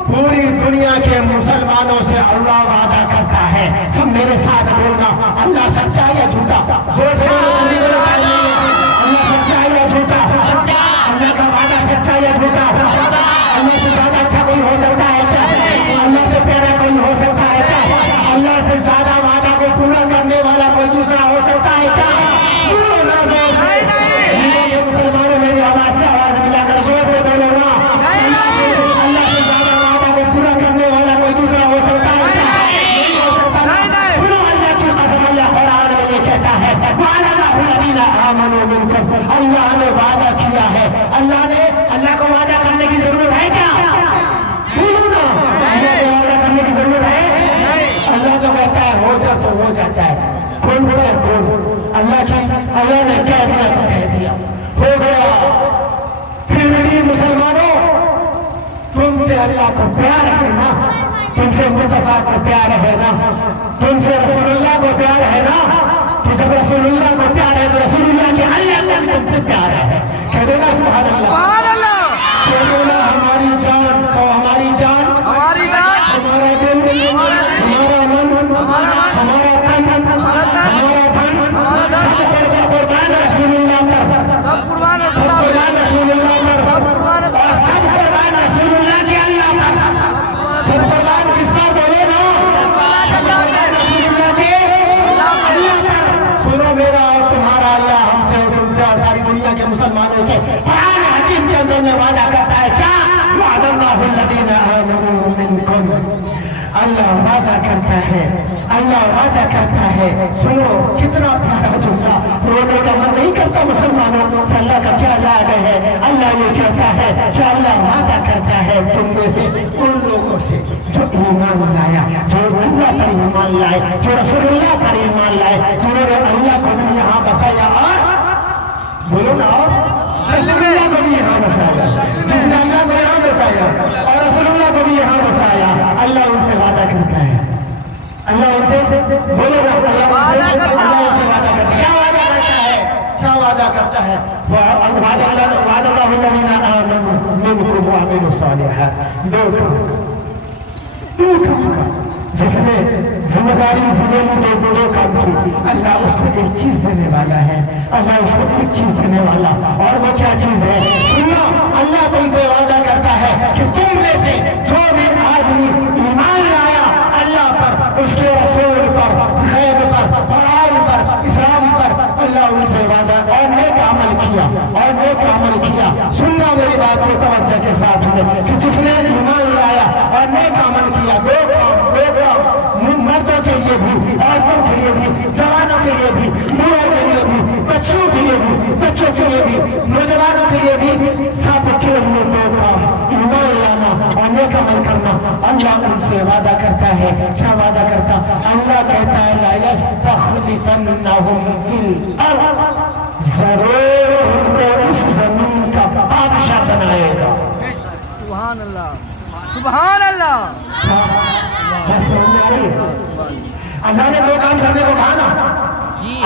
پوری دنیا کے مسلمانوں سے اللہ وعدہ کرتا ہے, سب میرے ساتھ بولنا, اللہ سچا یا جھوٹا؟ اللہ سچا یا جھوٹا؟ اللہ کا وعدہ سچا یا جھوٹا؟ اللہ سے زیادہ اچھا کوئی ہو سکتا ہے کیا؟ اللہ سے پیارا کوئی ہو سکتا ہے کیا؟ اللہ سے زیادہ وعدہ کو پورا کرنے والا کوئی دوسرا ہو سکتا ہے کیا؟ مسلمانوں میری آواز سے آواز ملا کر زور سے بولو نا, اللہ سے زیادہ وعدہ کو پورا کرنے والا کوئی دوسرا ہو سکتا ہے کیا؟ نہیں ہو سکتا. سنو اللہ کی قسم, اللہ قرآن میں یہ کہتا ہے اللہ نے وعدہ کیا ہے. اللہ کو وعدہ کرنے کی ضرورت ہے کیا؟ وعدہ کرنے کی ضرورت ہے؟ اللہ جو کہتا ہے ہو جا تو ہو جاتا ہے. کون بولے اللہ نے کہہ دیا تو کہہ دیا, ہو گیا. پھر بھی مسلمانوں, تم سے اللہ کو پیار ہے نا, تم سے مصطفیٰ کو پیار ہے نا, تم سے رسول اللہ کو پیار ہے نا. تو جب رسول اللہ کو پیار ہے تو رسول اللہ کے اللہ کا تم سے پیار ہے. کہہ دینا سبحان اللہ, سبحان اللہ. کہہ دینا ہماری جان, تو ہماری جان, ہماری جان, ہمارا دل, ہمارا من, ہمارا تن, ہمارا قربان رسول اللہ پر, سب قربان رسول اللہ پر, سب قربان رسول اللہ کے اللہ پر, سب قربان کس پر بولے نا, رسول اللہ کے اللہ پر. سنو میرا اور تمہارا اللہ ہم سے اور تم سے اور ساری دنیا کے مسلمانوں سے قرآن حکیم کے اندر میں وعدہ کرتا ہے کیا؟ وعد اللہ الذین آمنوا منکم, اللہ وعدہ کرتا ہے, اللہ وعدہ کرتا ہے. سنو کتنا پیارا جملہ, رونے کا من نہیں کرتا مسلمانوں کہ اللہ کا کیا یاد ہے. اللہ یہ کہتا ہے کہ اللہ وعدہ کرتا ہے تم میں سے ان لوگوں سے جو ایمان لایا, جو اللہ پر ایمان لائے, جو رسول اللہ پر ایمان لائے, جنہوں نے اللہ کو بھی یہاں بسایا, اور بولو نا, اور رسول اللہ کو بھی یہاں بسایا, جس نے اللہ کو یہاں بسایا اور رسول اللہ کو بھی یہاں بسایا. اللہ ان سے وعدہ کرتا ہے, اللہ ان سے بولو نا, اللہ ان سے وعدہ کرتا ہے. کیا وعدہ کرتا ہے, کیا وعدہ کرتا ہے؟ وعد اللہ الذین آمنوا منکم وعملوا الصالحات. دو جس نے ذمہ داری دو کام کی، اللہ اس کو ایک چیز دینے والا ہے، اللہ اس کو ایک چیز دینے والا، اور وہ کیا چیز ہے؟ سنو، اللہ تم سے وعدہ کرتا ہے کہ تم میں سے جو بھی آدمی ایمان لایا اللہ پر، اس کے رسول پر، غیب پر، قرآن پر، اسلام پر، اللہ ان سے وعدہ، اور نیک عمل کیا، اور نیک عمل کیا۔ سننا میری بات کو توجہ کے ساتھ میں، کہ جس نے ایمان لایا اور نیک عمل کیا، دو کام، مردوں کے لیے بھی، عورتوں کے لیے بھی، جوانوں کے لیے بھی، بوڑھوں کے لیے بھی، بچیوں کے لیے بھی، بچوں کے لیے بھی، نوجوانوں کے لیے بھی، سب کے لیے دو کام، ایمان لانا اور نیک عمل کرنا۔ اللہ ان سے وعدہ کرتا ہے، کیا وعدہ کرتا؟ اللہ کہتا ہے لا یستخلفنہم فی الارض، ضرور ان کو اس زمین کا بادشاہ بنائے گا۔ سبحان اللہ، سبحان اللہ۔ اللہ نے دو کام کرنے کو کہا نا،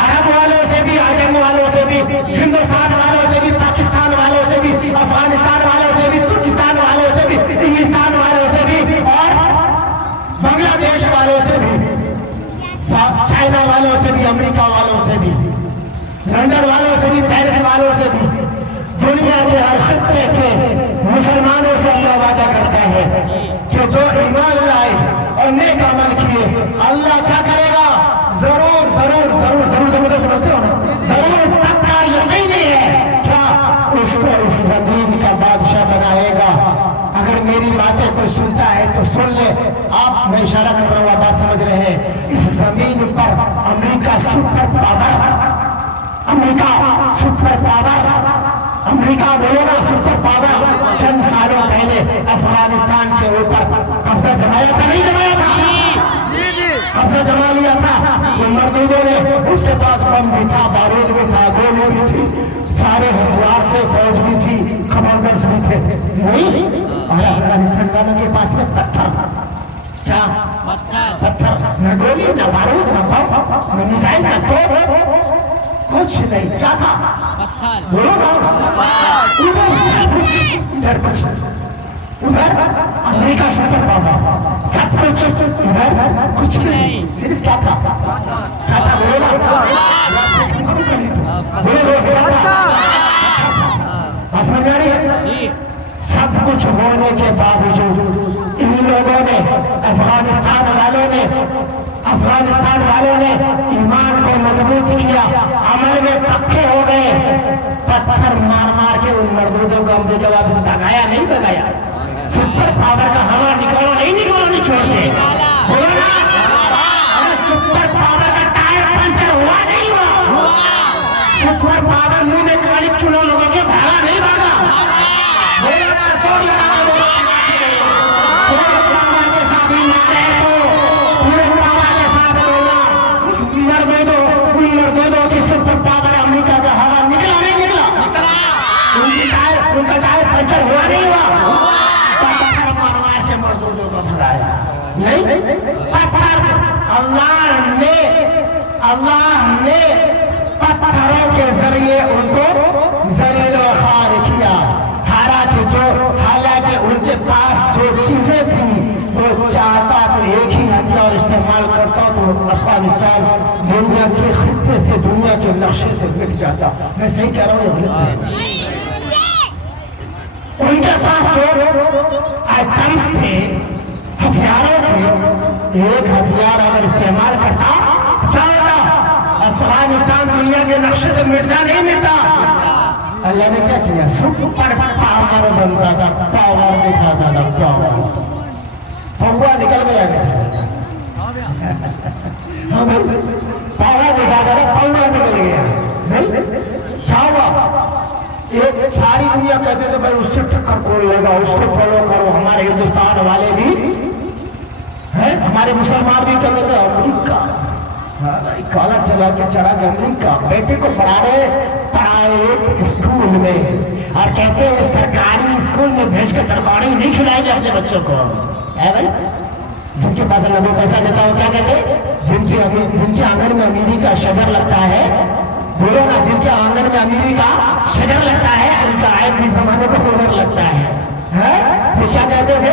عرب والوں سے بھی، عجم والوں سے بھی، ہندوستان والوں سے بھی، پاکستان والوں سے بھی، افغانستان والوں سے بھی، ترکستان والوں سے بھی، انگلستان والوں سے بھی، اور بنگلہ دیش والوں سے بھی، چائنا والوں سے بھی، امریکہ والوں سے بھی، لندن والوں سے بھی، پیرس والوں سے بھی، دنیا کے ہر خطے کے مسلمانوں سے اللہ وعدہ کرتا ہے کہ جو ایمان لائے اور نیک عمل کیے، اللہ کیا کرے گا؟ ضرور ضرور ضرور ضرور، تم تو سمجھتے ہو نا، ضرور پکا یقینی ہے کیا اس کو اس زمین کا بادشاہ بنائے گا۔ اگر میری باتیں کوئی سنتا ہے تو سن لے، آپ میں اشارہ کر رہا ہوں، بات سمجھ رہے ہیں۔ اس زمین پر امریکہ سپر پاور، امریکہ سپر پاور، امریکہ بولو نا سپر پاور، چند سالوں پہلے افغانستان کے اوپر قبضہ جمایا تھا، نہیں جمایا تھا؟ قبضہ جما لیا تھا۔ وہ مردودوں نے، اس کے پاس بم بھی تھا، بارود بھی تھا، گولی بھی تھی، سارے ہتھیار تھے، فوج بھی تھی، کمانڈرز بھی تھے، نہیں؟ اور افغانستان والوں کے پاس میں پتھر، کیا پتھر، نہ گولی، نہ بارود، نہ بم، نہ میزائل، نہ توپ، کچھ نہیں، کیا تھا؟ بولو نا، ادھر کچھ، ادھر امریکہ سپر پاور، سب کچھ، ادھر کچھ نہیں، صرف کیا تھا؟ کیا تھا؟ بولو نا، سمجھ آ رہی ہے؟ سب کچھ ہونے کے باوجود ان لوگوں نے، افغانستان والوں نے ایمان کو مضبوط کیا، عمل میں پکے ہو گئے، پتھر مار مار کے ان مردودوں کو ہم جواب سے بھگایا، نہیں بھگایا؟ سپر پاور کا ہوا نکالو، نہیں چھوڑتے، سپر پاور کا ٹائر پنچر ہوا نہیں ہوا، سپر پاور منہ میں 40 کلو لوگوں کے بھاگا نہیں بھاگا، ہوا نہیں ہوا، اللہ نے پتھروں کے ذریعے ان کو ذلیل و خوار کیا، حالانکہ ان کے پاس جو چیزیں تھیں وہ چاہتا تو ایک ہی ہتھیار استعمال کرتا تو افغانستان دنیا کے خطے سے، دنیا کے نقشے سے مٹ جاتا۔ میں صحیح کہہ رہا ہوں؟ ان کے پاس جو آئٹمس تھے، ہتھیاروں تھے، ایک ہتھیار اگر استعمال کرتا کیا ہوتا؟ افغانستان دنیا کے نقشے سے مٹتا نہیں مٹتا۔ اللہ نے کیا کیا؟ سپر پاور بنتا تھا، پاور دکھاتا تھا، پاور پھوا نکل گیا پاور دکھاتا تھا، پھوا نکل گیا، کیا ہوا؟ ایک ساری دنیا کہتے تھے بھائی اس سے ٹکر کون لے گا، اس کو فالو کرو۔ ہمارے ہندوستان والے بھی ہیں، ہمارے مسلمان بھی کہتے تھے امریکہ، کالر چلا کے چڑھا گیا امریکہ، بیٹے کو پڑھا رہے پرائیویٹ اسکول میں، اور کہتے ہیں سرکاری اسکول میں بھیج کے ترکاڑی نہیں کھلائیں گے اپنے بچوں کو، ہے بھائی؟ جن کے پاس اللہ کو پیسہ دیتا ہو کیا کہتے؟ جن کے آنگن میں امیری کا شجر لگتا ہے، بولو نا، جن کے آنگن میں امیری کا شجر لگتا ہے، ان کا عائد بھی زمانے کو نظر لگتا ہے۔ وہ کیا کہتے تھے؟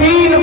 3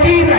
3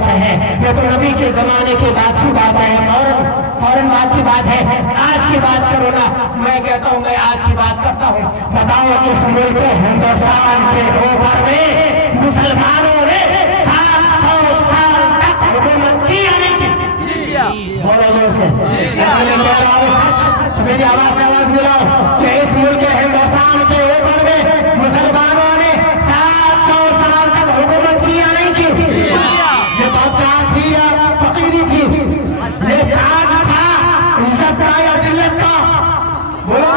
بات ہے، یہ تو نبی کے زمانے کے بعد کی بات ہے، فوراً بعد کی بات ہے، آج کی بات کرو نا۔ میں کہتا ہوں میں آج کی بات کرتا ہوں۔ بتاؤ اس ملک ہندوستان کے اوپر میں مسلمانوں نے 700 سال تک حکومت کی یا نہیں کی؟ بولو زور سے، میری آواز سے آواز ملاؤ کہ اس ملک ہندوستان کے اوپر میں مسلمانوں نے 700 سال تک حکومت کی یا نہیں کی؟ یہ بادشاہ تھی یا فقیری تھی؟ یہ تاج تھا عزت کا یا ذلت کا؟ بولو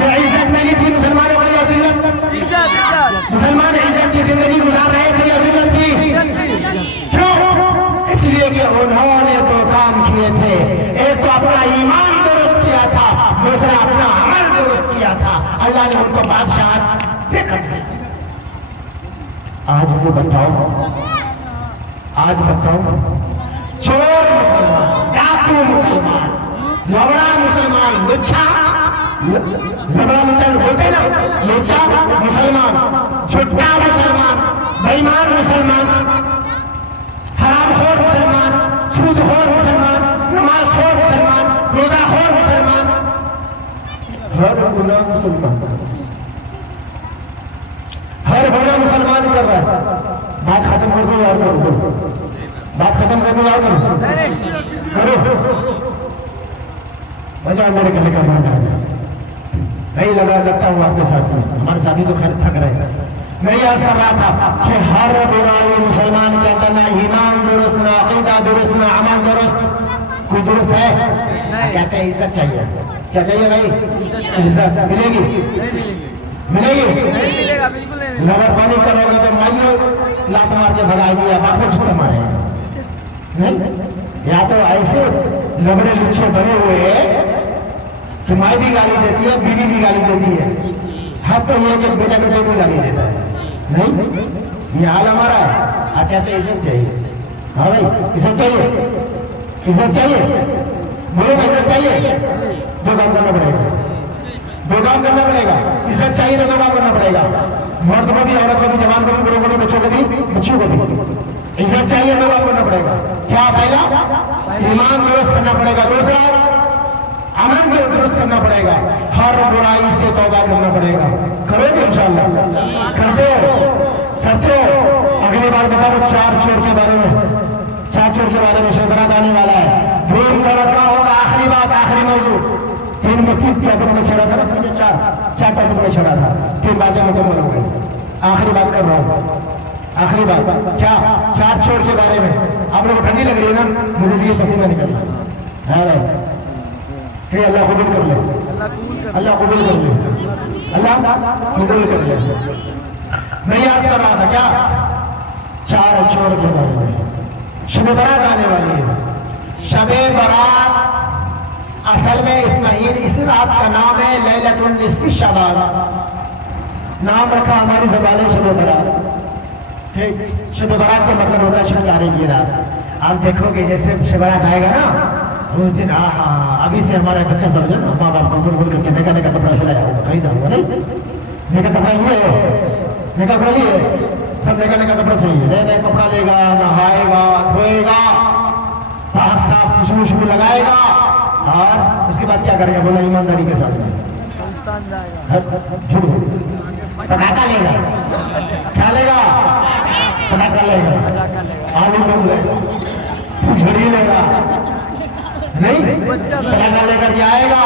یہ عزت ملی تھی مسلمانوں کو یا ذلت؟ مسلمان عزت کی زندگی گزار رہے تھے یا ذلت کی؟ کیوں؟ اس لیے کہ انہوں نے دو کام کیے تھے، ایک تو اپنا ایمان درست کیا تھا، دوسرا اپنا عمل درست کیا تھا، اللہ نے ان کو بادشاہ سے کر دیا۔ آج وہ بتاؤ چور مسلمان، ڈاکو مسلمان، لوڑا مسلمان، لوڑا بولتے نا، لوچا مسلمان، جھٹا مسلمان، بےایمان مسلمان، حرام خور مسلمان، سود خور مسلمان، نماز خور مسلمان، روزہ خور مسلمان، ہر گناہ مسلمان، ہر گناہ مسلمان کر رہا ہے۔ بات ختم کر دو یار، بات ختم کر دو یار، کرو مزہ میرے کہنے کا مان آ جائے۔ نہیں لگتا ہوں آپ کے ساتھ میں، ہمارے ساتھی تو خیر تھک رہے ہیں۔ میں یہ عرض کر رہا تھا کہ ہر برائی مسلمان کے اندر نہ ایمان درست، نہ عقیدہ درست، نہ عمل درست، کوئی درست ہے؟ کہتے ہیں عزت چاہیے، کیا چاہیے بھائی؟ عزت ملے گی؟ ملے گی؟ لبر پانی کرو گے تو مائیو لات مار کے بھگائے گی، اب آپ کو چھوٹا مارے گا نہیں؟ یا تو ایسے لبڑے لچھے بنے ہوئے کہ مائی بھی گالی دیتی ہے، بیوی بھی گالی دیتی ہے، حق تو یہ کہ بیٹا بیٹے بھی گالی دیتا ہے نہیں؟ یہ حال ہمارا ہے۔ آپ کہتے ہیں عزت چاہیے، ہاں بھائی عزت چاہیے، عزت چاہیے، بولو عزت چاہیے، دو کام کرنا پڑے گا، دو کام کرنا پڑے گا، عزت چاہیے تو دو کام کرنا پڑے گا، مرد کو بھی، عورت کو بھی، جوان کو بھی، بڑوں کو بھی، بچوں کو بھی، بچیوں کو بھی عزت چاہیے تو کام کرنا پڑے گا۔ کیا پہلا ایمان درست کرنا پڑے گا، دوسرا عمل درست کرنا پڑے گا، ہر برائی سے توبہ کرنا پڑے گا۔ کرو گے انشاءاللہ؟ کرتے ہو؟ اگلی بار بتاؤ چار چور کے بارے میں شبرات آنے والا ہے، دور کا رکھا ہوگا۔ آخری بات، آخری موضوع، 3 ٹاپک میں چھڑا تھا، مجھے 4 ٹاپک میں چھڑا تھا، 3 باتیں مکمل ہو گئی۔ آخری بات کر رہا ہوں، آخری بات کیا؟ 4 چور کے بارے میں۔ آپ لوگ ٹھنڈی لگ رہی ہے نا، مجھے یہ پسینہ نکلنا ہے کہ اللہ قبول کر لے، اللہ قبول کر لے، اللہ قبول کر لے۔ میں یاد کر رہا تھا کیا؟ 4 چور کے بارے میں۔ شب برات آنے والی ہے، شب برات اصل میں اس رات کا نام ہے لیلۃ النصف شعبان، نام رکھا ہماری زبان شب برات۔ شب برات کا مطلب ہوتا ہے شب تاریخ کی رات۔ آپ دیکھو گے جیسے شب برات آئے گا نا اس دن، ابھی سے ہمارا بچہ سمجھے نا، ماں باپ کو بول کر کے نکا کپڑا سلایا ہوگا، خریدا ہوگا نہیں؟ نکا کپڑا یہ ہے، نکا کپڑا یہ ہے، سب نکا کپڑا چاہیے، نئے کپڑا لے گا، نہائے گا، دھوئے گا، صاف خوشبو لگائے گا، اور اس کے بعد کیا کرے گا؟ بولا ایمانداری کے ساتھ پٹاخا لے گا، کیا لے گا؟ پٹاخا لے گا، آلو بم لے گا، جھڑی لے گا نہیں، پٹاخا لے کر کے آئے گا،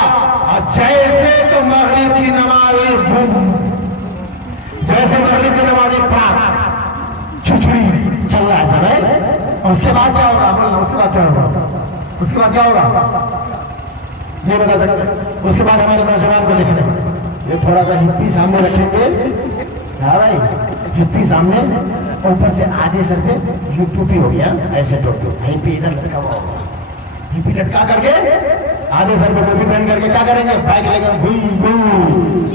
اور جیسے تو مغرب کی نماز بم، جیسے مغرب کی نماز پاک چھچڑی چل رہا ہے، اور اس کے بعد کیا ہوگا؟ اس کے بعد کیا ہوگا؟ اس کے بعد کیا ہوگا یہ بتا سکتے؟ اس کے بعد ہمارے نوجوان کو دیکھنا، یہ تھوڑا سا ہپی سامنے رکھیں گے، ہاں بھائی ہپی سامنے، اوپر سے آدھے سر پہ یہ ٹوپی ہو گیا، ایسے ٹوپی ہپی ادھر لٹکا ہوا ہوگا، ہپی لٹکا کر کے آدھے سر پہ ٹوپی پہن کر کے کیا کریں گے؟ بائک لے کر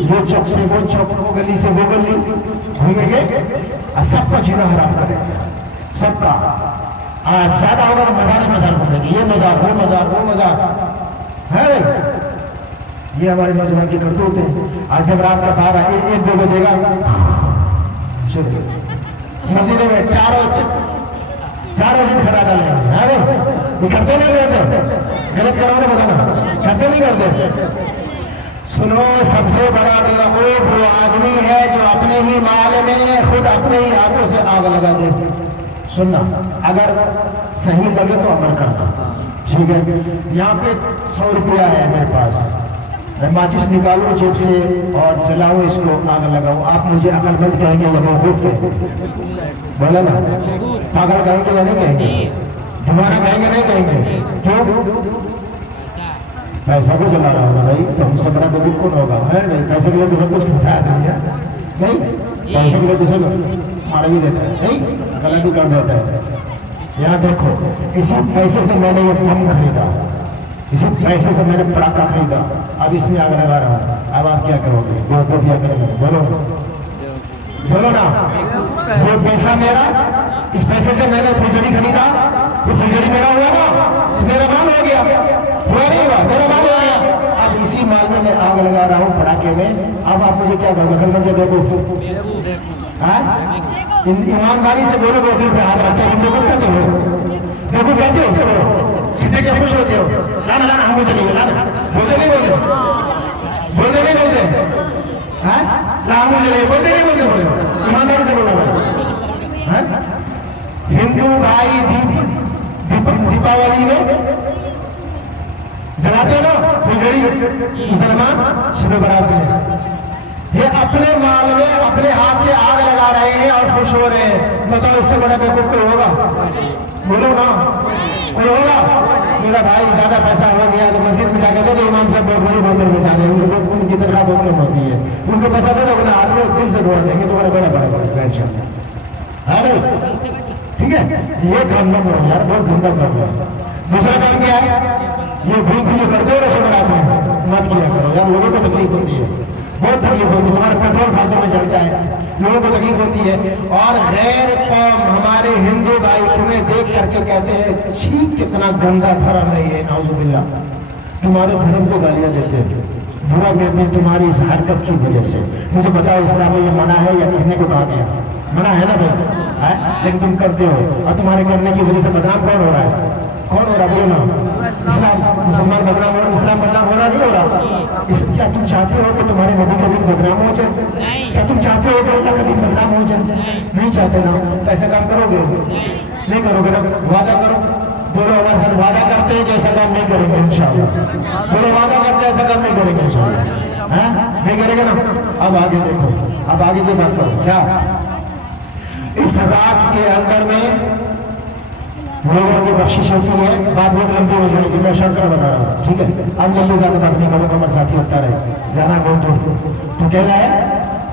وہ چوک سے وہ چوک، وہ گلی سے وہ گلی گھومیں گے، اور سب کا جینا حرام کریں گے، سب کا۔ زیادہ ہوگا تو مزار گھومیں گے، یہ مزار وہ مزار وہ مزار ہے۔ یہ ہمارے نوجوان کی کرتوت ہے۔ آج جب رات کا 1-2 بجے گا مسجدوں میں سارے دن کھڑا ڈالیں گے. یہ کرتے نہیں کرتے؟ غلط کرو نا بتانا. کرتے نہیں کرتے؟ سنو، سب سے بڑا بیوقوف وہ آدمی ہے جو اپنے ہی مال میں خود اپنے ہی ہاتھوں سے آگ لگا دے. سننا، اگر صحیح لگے تو عمل کرنا. ٹھیک ہے، یہاں پہ 100 روپیہ ہے میرے پاس، میں ماچس نکالوں جیب سے اور جلاؤں اس کو، آگ لگاؤں. آپ مجھے عقل مند کہیں گے یا بیوقوف بولا نا؟ پاگل کہیں گے یا نہیں کہیں گے؟ دوبارہ کہیں گے نہیں کہیں گے؟ کیوں؟ پیسہ کو جلا رہا ہوگا بھائی، تو ہم سب بڑا بیوقوف کون ہوگا؟ نہیں، پیسے کے لیے تو سب کچھ بتایا دیں گے. نہیں، پیسے کے لیے تو سب مار ہی دیتا ہے. نہیں، غلط بھی کر دیتا ہے. یہاں دیکھو، اسی پیسے سے میں نے یہ بم خریدا، اسی پیسے سے میں نے پڑاکا خریدا، اب اس میں آگ لگا رہا ہوں. اب آپ کیا کرو گے؟ وہ کیا کریں گے؟ بولو نا. وہ پیسہ میرا، اس پیسے سے میں نے فجڑی خریدا، وہ فجڑی میرا ہوا نا، میرا مال ہو گیا. ہوا نہیں ہوا؟ میرا مال ہو گیا. اب اسی مال میں میں آگ لگا رہا ہوں پڑاکے میں. اب آپ مجھے کیا کرو گے؟ مجھے دیکھو، ایمانداری سے بولو. وہ دل پہ ہاتھ رکھتے ہیں، دیکھو کہتے ہو، دیکھو کہتے ہو، سب کتنے کیا خوش ہوتے ہو. لانا لانا ہم مجھے نہیں لانا، بولتے نہیں بولتے، بولتے نہیں بولتے، لام مجھے نہیں بولتے نہیں بولتے. ایمانداری سے بولنا بھائی. ہندو بھائی دیپاولی میں جلاتے نا فجڑی، مسلمان شب برات میں. یہ اپنے مال میں اپنے ہاتھ سے آگ لگا رہے ہیں اور خوش ہو رہے ہیں. بتاؤ اس سے بڑا بیوقوف کوئی ہوگا؟ بولو نا، کوئی ہوگا؟ میرا بھائی زیادہ پیسہ ہو گیا تو مسجد میں جا کے دے دو، امام صاحب بہت بڑی بہت بڑے بیچارے ہیں، ان کی تنخواہ بہت کم ہوتی ہے، ان کو پیسہ دے دو، اپنے ہاتھ میں دل سے دعا دیں گے، تمہارا بڑا بڑا بڑا ان شاء اللہ. ہاں ٹھیک ہے. یہ کام نہ کرو یار، بہت گندا کام ہے. دوسرا کام کیا ہے؟ یہ بھول کرتے ہو رشوت بناتے مت کیا کرو یار. لوگوں کو تکلیف ہوتی ہے، بہت تکلیف ہوتی ہے. تمہارا پیٹرول فالتو میں چلتا ہے، لوگوں کو تکلیف ہوتی ہے. اور غیر قوم ہمارے ہندو بھائی تمہیں دیکھ کر کے کہتے ہیں چھی کتنا گندا دھرم ہے یہ، نعوذ باللہ. تمہارے دھرم کو گالیاں دیتے ہیں، برا کہتے ہیں تمہاری اس حرکت کی وجہ سے. مجھے بتاؤ اسلام میں یہ منع ہے یا کرنے کو کہا گیا؟ منع ہے نا بھائی، لیکن تم کرتے ہو. اور تمہارے کرنے کی وجہ سے بدنام کون ہو رہا ہے؟ کون ہو رہا ہے؟ بولو نا. اسلام، مسلمان بدنام ہو رہا، اسلام بدنام ہو رہا نہیں ہو رہا؟ کیا تم چاہتے ہو کہ تمہارے نبی کا دن بدنام ہو جائے؟ کیا تم چاہتے ہو کہ اللہ کا دن بدنام ہو جائے؟ نہیں چاہتے نا. تو ایسا کام کرو گے؟ نہیں کرو گے نا. وعدہ کرو، بولو ہمارے ساتھ وعدہ کرتے ہیں کہ ایسا کام نہیں کریں گے انشاءاللہ. بولو وعدہ کرتے ہیں ایسا کام نہیں کریں گے انشاءاللہ. نہیں کریں گے نا. اب آگے دیکھو، اب آگے کی بات کرو. کیا اس رات کے اندر میں لوگوں کی بخشش ہوتی ہے؟ بات بہت لمبی ہو جائے گی، میں شرط کر بتا رہا ہوں. ٹھیک ہے، اب لمبی زیادہ بات نہیں کروں، ہمارے ساتھی ہوتا رہے جانا بہت دور. تو کہہ رہا ہے،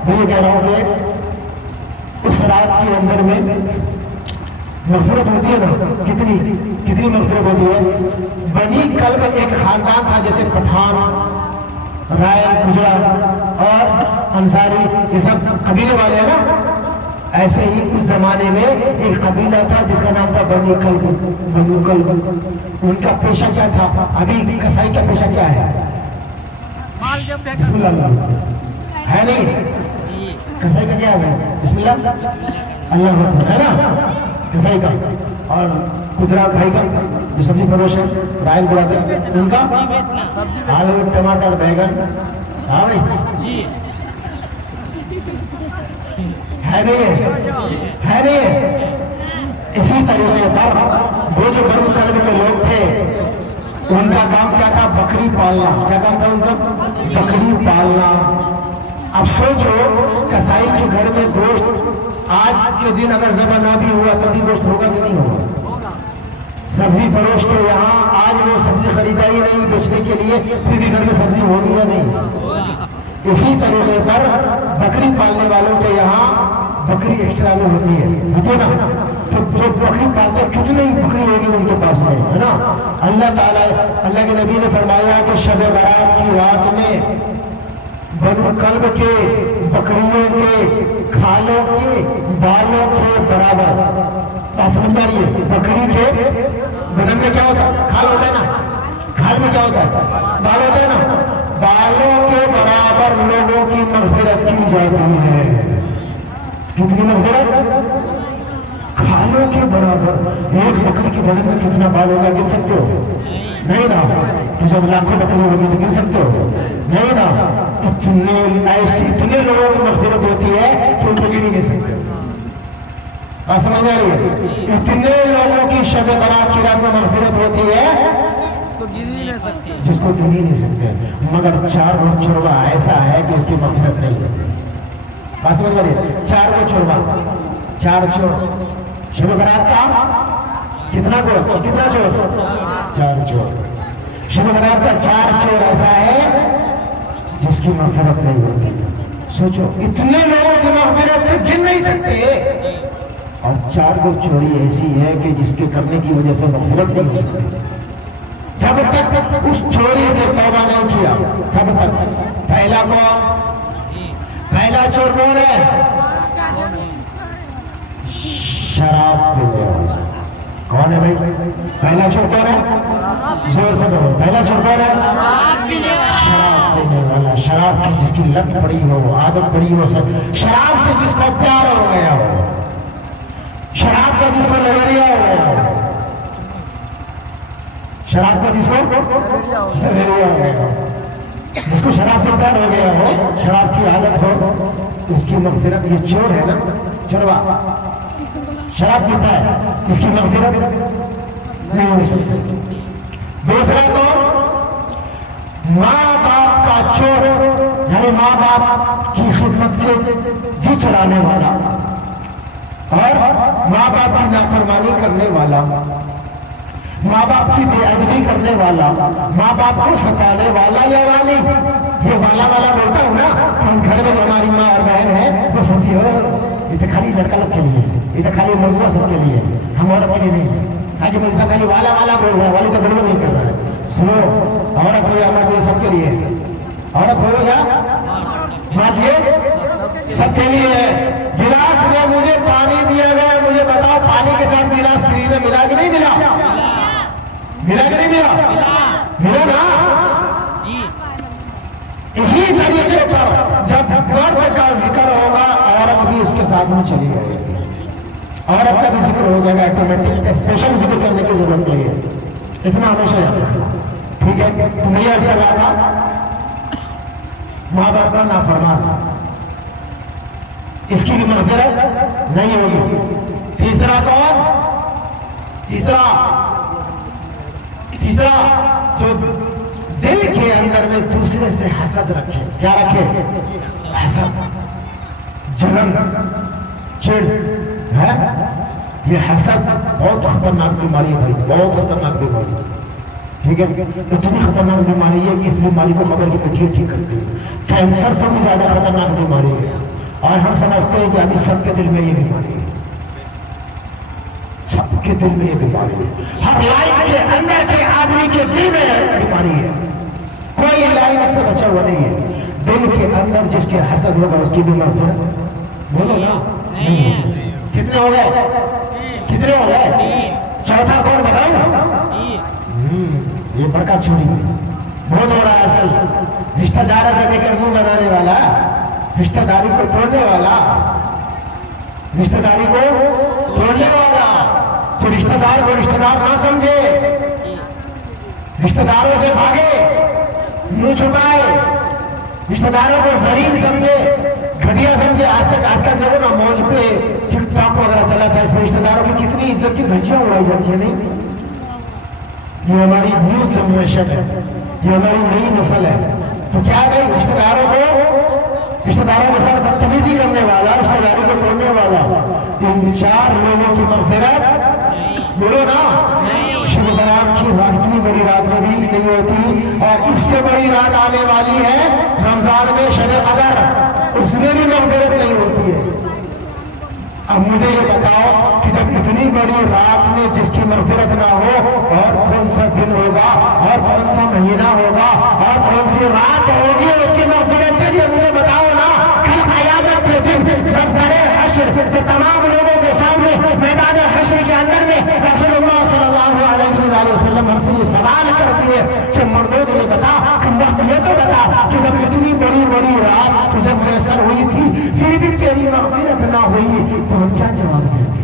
میں یہ کہہ رہا ہوں کہ اس رات کے اندر میں مغفرت ہوتی ہے نا. کتنی مغفرت ہوتی ہے. بنی کلب ایک خاندان تھا، جیسے پٹھان، رائے، گجرات اور انصاری، یہ سب قبیلے والے ہیں نا. ایسے ہی اس زمانے میں ایک قبیلہ تھا جس کا نام تھا بنی کلب. بنی کلب ان کا پیشہ کیا تھا؟ ابھی کسائی کا پیشہ کیا ہے؟ بسم اللہ ہے نہیں؟ کسائی کا کیا ہے؟ بسم اللہ اللہ ہے نا کسائی کا. اور گجرات بھائی کا جو سبزی فروش ہے، رائل بلاتے ہیں، ان کا آلو، ٹماٹر، بیگن. ہاں بھائی ہے نہیں. اسی طریقے پر وہ جو بنو کلب کے لوگ تھے ان کا کام کیا تھا؟ بکری پالنا. کیا کام تھا ان کا؟ بکری پالنا. اب سوچو کسائی کے گھر میں گوشت آج کے دن اگر ذبح نہ بھی ہوا تبھی گوشت ہوگا کہ نہیں ہوگا؟ سبزی فروش کے یہاں آج وہ سبزی خریدا ہی نہیں بیچنے کے لیے، پھر بھی گھر میں سبزی ہوگی یا نہیں؟ اسی طریقے پر بکری پالنے والوں کے یہاں بکری ایکسٹرا میں ہوتی ہے، ہوتی نا. تو جو بکری پالتے کتنی بکری ہوگی ان کے پاس میں، ہے نا. اللہ تعالیٰ، اللہ کے نبی نے فرمایا کہ شب برات کی رات میں بنو کلب کے بکریوں کے کھالوں کے بالوں کے برابر. سمجھ رہی ہے؟ بکری کے بدن میں کیا ہوتا ہے؟ کھال ہوتا ہے نا. کھال میں کیا ہوتا ہے؟ بال ہوتا ہے نا. بالوں کے برابر لوگوں کی مغفرت کی جاتی ہے. کتنی مغفرت؟ کھالوں کے برابر ایک بکری کے بدن میں کتنا بال ہوگا گر سکتے ہو؟ نہیں نا. تو جب لاکھوں بکری ہوگی تو گر سکتے ہو؟ نہیں نا. اتنے لوگوں کی مغفرت ہوتی ہے کہ ان کو گر نہیں سکتے. بات سمجھ آ رہی ہے؟ اتنے لوگوں کی شب برات کی رات میں مغفرت ہوتی ہے جس کو گر ہی نہیں سکتے. مگر 4 روز چھوڑوا ایسا ہے کہ اس کی مغفرت نہیں ہے. بات سمجھ آ رہی ہے؟ 4 روز چھوڑوا 4 چھوڑ شب برات کا کتنا چھوڑ 4 چھوڑ. شب برات کا 4 چھوڑ ایسا ہے جس کی مغفرت نہیں ہوتی. سوچو اتنے لوگوں کی مغفرت گن نہیں سکتے. اور 4 کو چوری ایسی ہے کہ جس کے کرنے کی وجہ سے مغفرت نہیں ہو سکتی. جب تک اس چوری سے توبہ نہیں کیا تب تک. پہلا چور کون ہے؟ شراب پینے والا. کون ہے بھائی پہلا چور کون ہے؟ زور سے بولو. پہلا چور کون ہے؟ شراب پینے والا. شراب کی جس کی لت پڑی ہو, عادت پڑی ہو, شراب سے جس کو پیار ہو گیا ہو, شراب کا جس کو لہریا ہو گیا ہو, شراب کا جس کو لہریا ہو گیا ہو, جس کو شراب سے پیار ہو گیا ہو, شراب کی عادت ہو, اس کی مغفرت. یہ چور ہے نا, چوروا شراب پیتا ہے, اس کی مغفرت نہیں ہو سکتی. دوسرا تو ماں باپ کا چور, یعنی ماں باپ کی خدمت سے جی چلانے والا اور ماں باپ کی نافرمانی کرنے والا, ماں باپ کی بے ادبی کرنے والا, ماں باپ کو ستانے والا یا والی. یہ والا بولتا ہوں نا, ہم گھر میں ہماری ماں اور بہن ہے وہ سنتی ہو یہ تو خالی لڑکا لوگ کے لیے, یہ تو خالی مرغا سب کے لیے, ہم عورت کے لیے نہیں. حاجی مجھ سے خالی والا بول رہا ہے, والی تو بڑھو نہیں کر رہا ہے. سنو, عورت ہو یا مرد یہ سب کے لیے, عورت ہو یا مرد یہ سب کے لیے. گلاس میں مجھے پانی دیا گیا, مجھے بتاؤ پانی کے ساتھ گلاس فری میں ملا کہ نہیں ملا؟ ملا کہ نہیں ملا؟ ملا نا. اسی طریقے پر جب مرد کا ذکر ہوگا عورت بھی اس کے ساتھ میں چلی جائے گی. عورت کا بھی ذکر ہو جائے گا آٹومیٹک, اسپیشل ذکر کرنے کی ضرورت نہیں ہے. اتنا ہمیشہ یاد رکھنا, ٹھیک ہے؟ تو میں ایسا کہا تھا ماں باپ کا نافرمان, اس کی بھی مغفرت نہیں ہوگی. تیسرا کون؟ تیسرا جو دل کے اندر میں دوسرے سے حسد رکھے. کیا رکھے؟ حسد, جلن, چڑ ہے. یہ حسد بہت خطرناک بیماری ہے بھائی, بہت خطرناک بیماری. ٹھیک ہے؟ اتنی خطرناک بیماری ہے کہ اس بیماری کو مگر کی پٹھی ٹھیک کرتی ہے. کینسر سے بھی زیادہ خطرناک بیماری ہے. اور ہم سمجھتے ہیں کہ ابھی سب کے دل میں یہ بیماری ہے, سب کے دل میں یہ بیماری ہے. ہر لائن کے اندر کے آدمی کے دل میں بیماری ہے, کوئی لائن اس سے بچا ہوا نہیں ہے. دل کے اندر جس کے حسد ہوگا اس کی بھی مغفرت بولو نا نہیں ہوگی. کتنے ہو گئے؟ چوتھا کون بتاؤ؟ یہ بڑکا چھوڑی بہت ہو رہا ہے. اصل رشتہ دار دینے کے منہ بنانے والا, رشتہ داری کو توڑنے والا, رشتہ داری کو توڑنے والا. تو رشتہ دار کو رشتہ دار نہ سمجھے, رشتہ داروں سے بھاگے, منہ چھپائے, رشتہ داروں کو ذلیل سمجھے, گھٹیا سمجھے. آج کا دیکھو نا موج پہ ٹک ٹاک وغیرہ چلا تھا, اس میں رشتہ داروں کی کتنی عزت کی دھجیاں اڑائی جاتی ہیں. نہیں, یہ ہماری نیو جنریشن ہے, یہ ہماری نئی نسل ہے. تو کیا ہے رشتہ داروں کے ساتھ بدتمیزی کرنے والا, رشتہ داری کو توڑنے والا, ان 4 لوگوں کی مغفرت بولو نا. شب برات کی رات اتنی بڑی رات میں بھی نہیں ہوتی, اور اس سے بڑی رات آنے والی ہے رمضان میں, شب قدر, اس میں بھی مغفرت نہیں ہوتی ہے. اب مجھے یہ بتاؤ کہ جب اتنی بڑی رات میں جس کی مغفرت نہ ہو, اور کون سا دن ہوگا, اور کون سا مہینہ ہوگا, اور کون سی رات ہوگی اس کی مغفرت کے لیے؟ مجھے بتاؤ نا. کل قیامت کے دن جب سارے حشر سے تمام لوگوں کے سامنے میدان حشر کے اندر میں رسول اللہ صلی اللہ علیہ وسلم ہم سے یہ سوال کرتی ہے کہ مردوں نے بتا, وقت یہ تو بتا کہ جب اتنی بڑی رات تجھے میسر ہوئی تھی پھر بھی تیری مغفرت نہ ہوئی, تو ہم کیا جواب دیں گے؟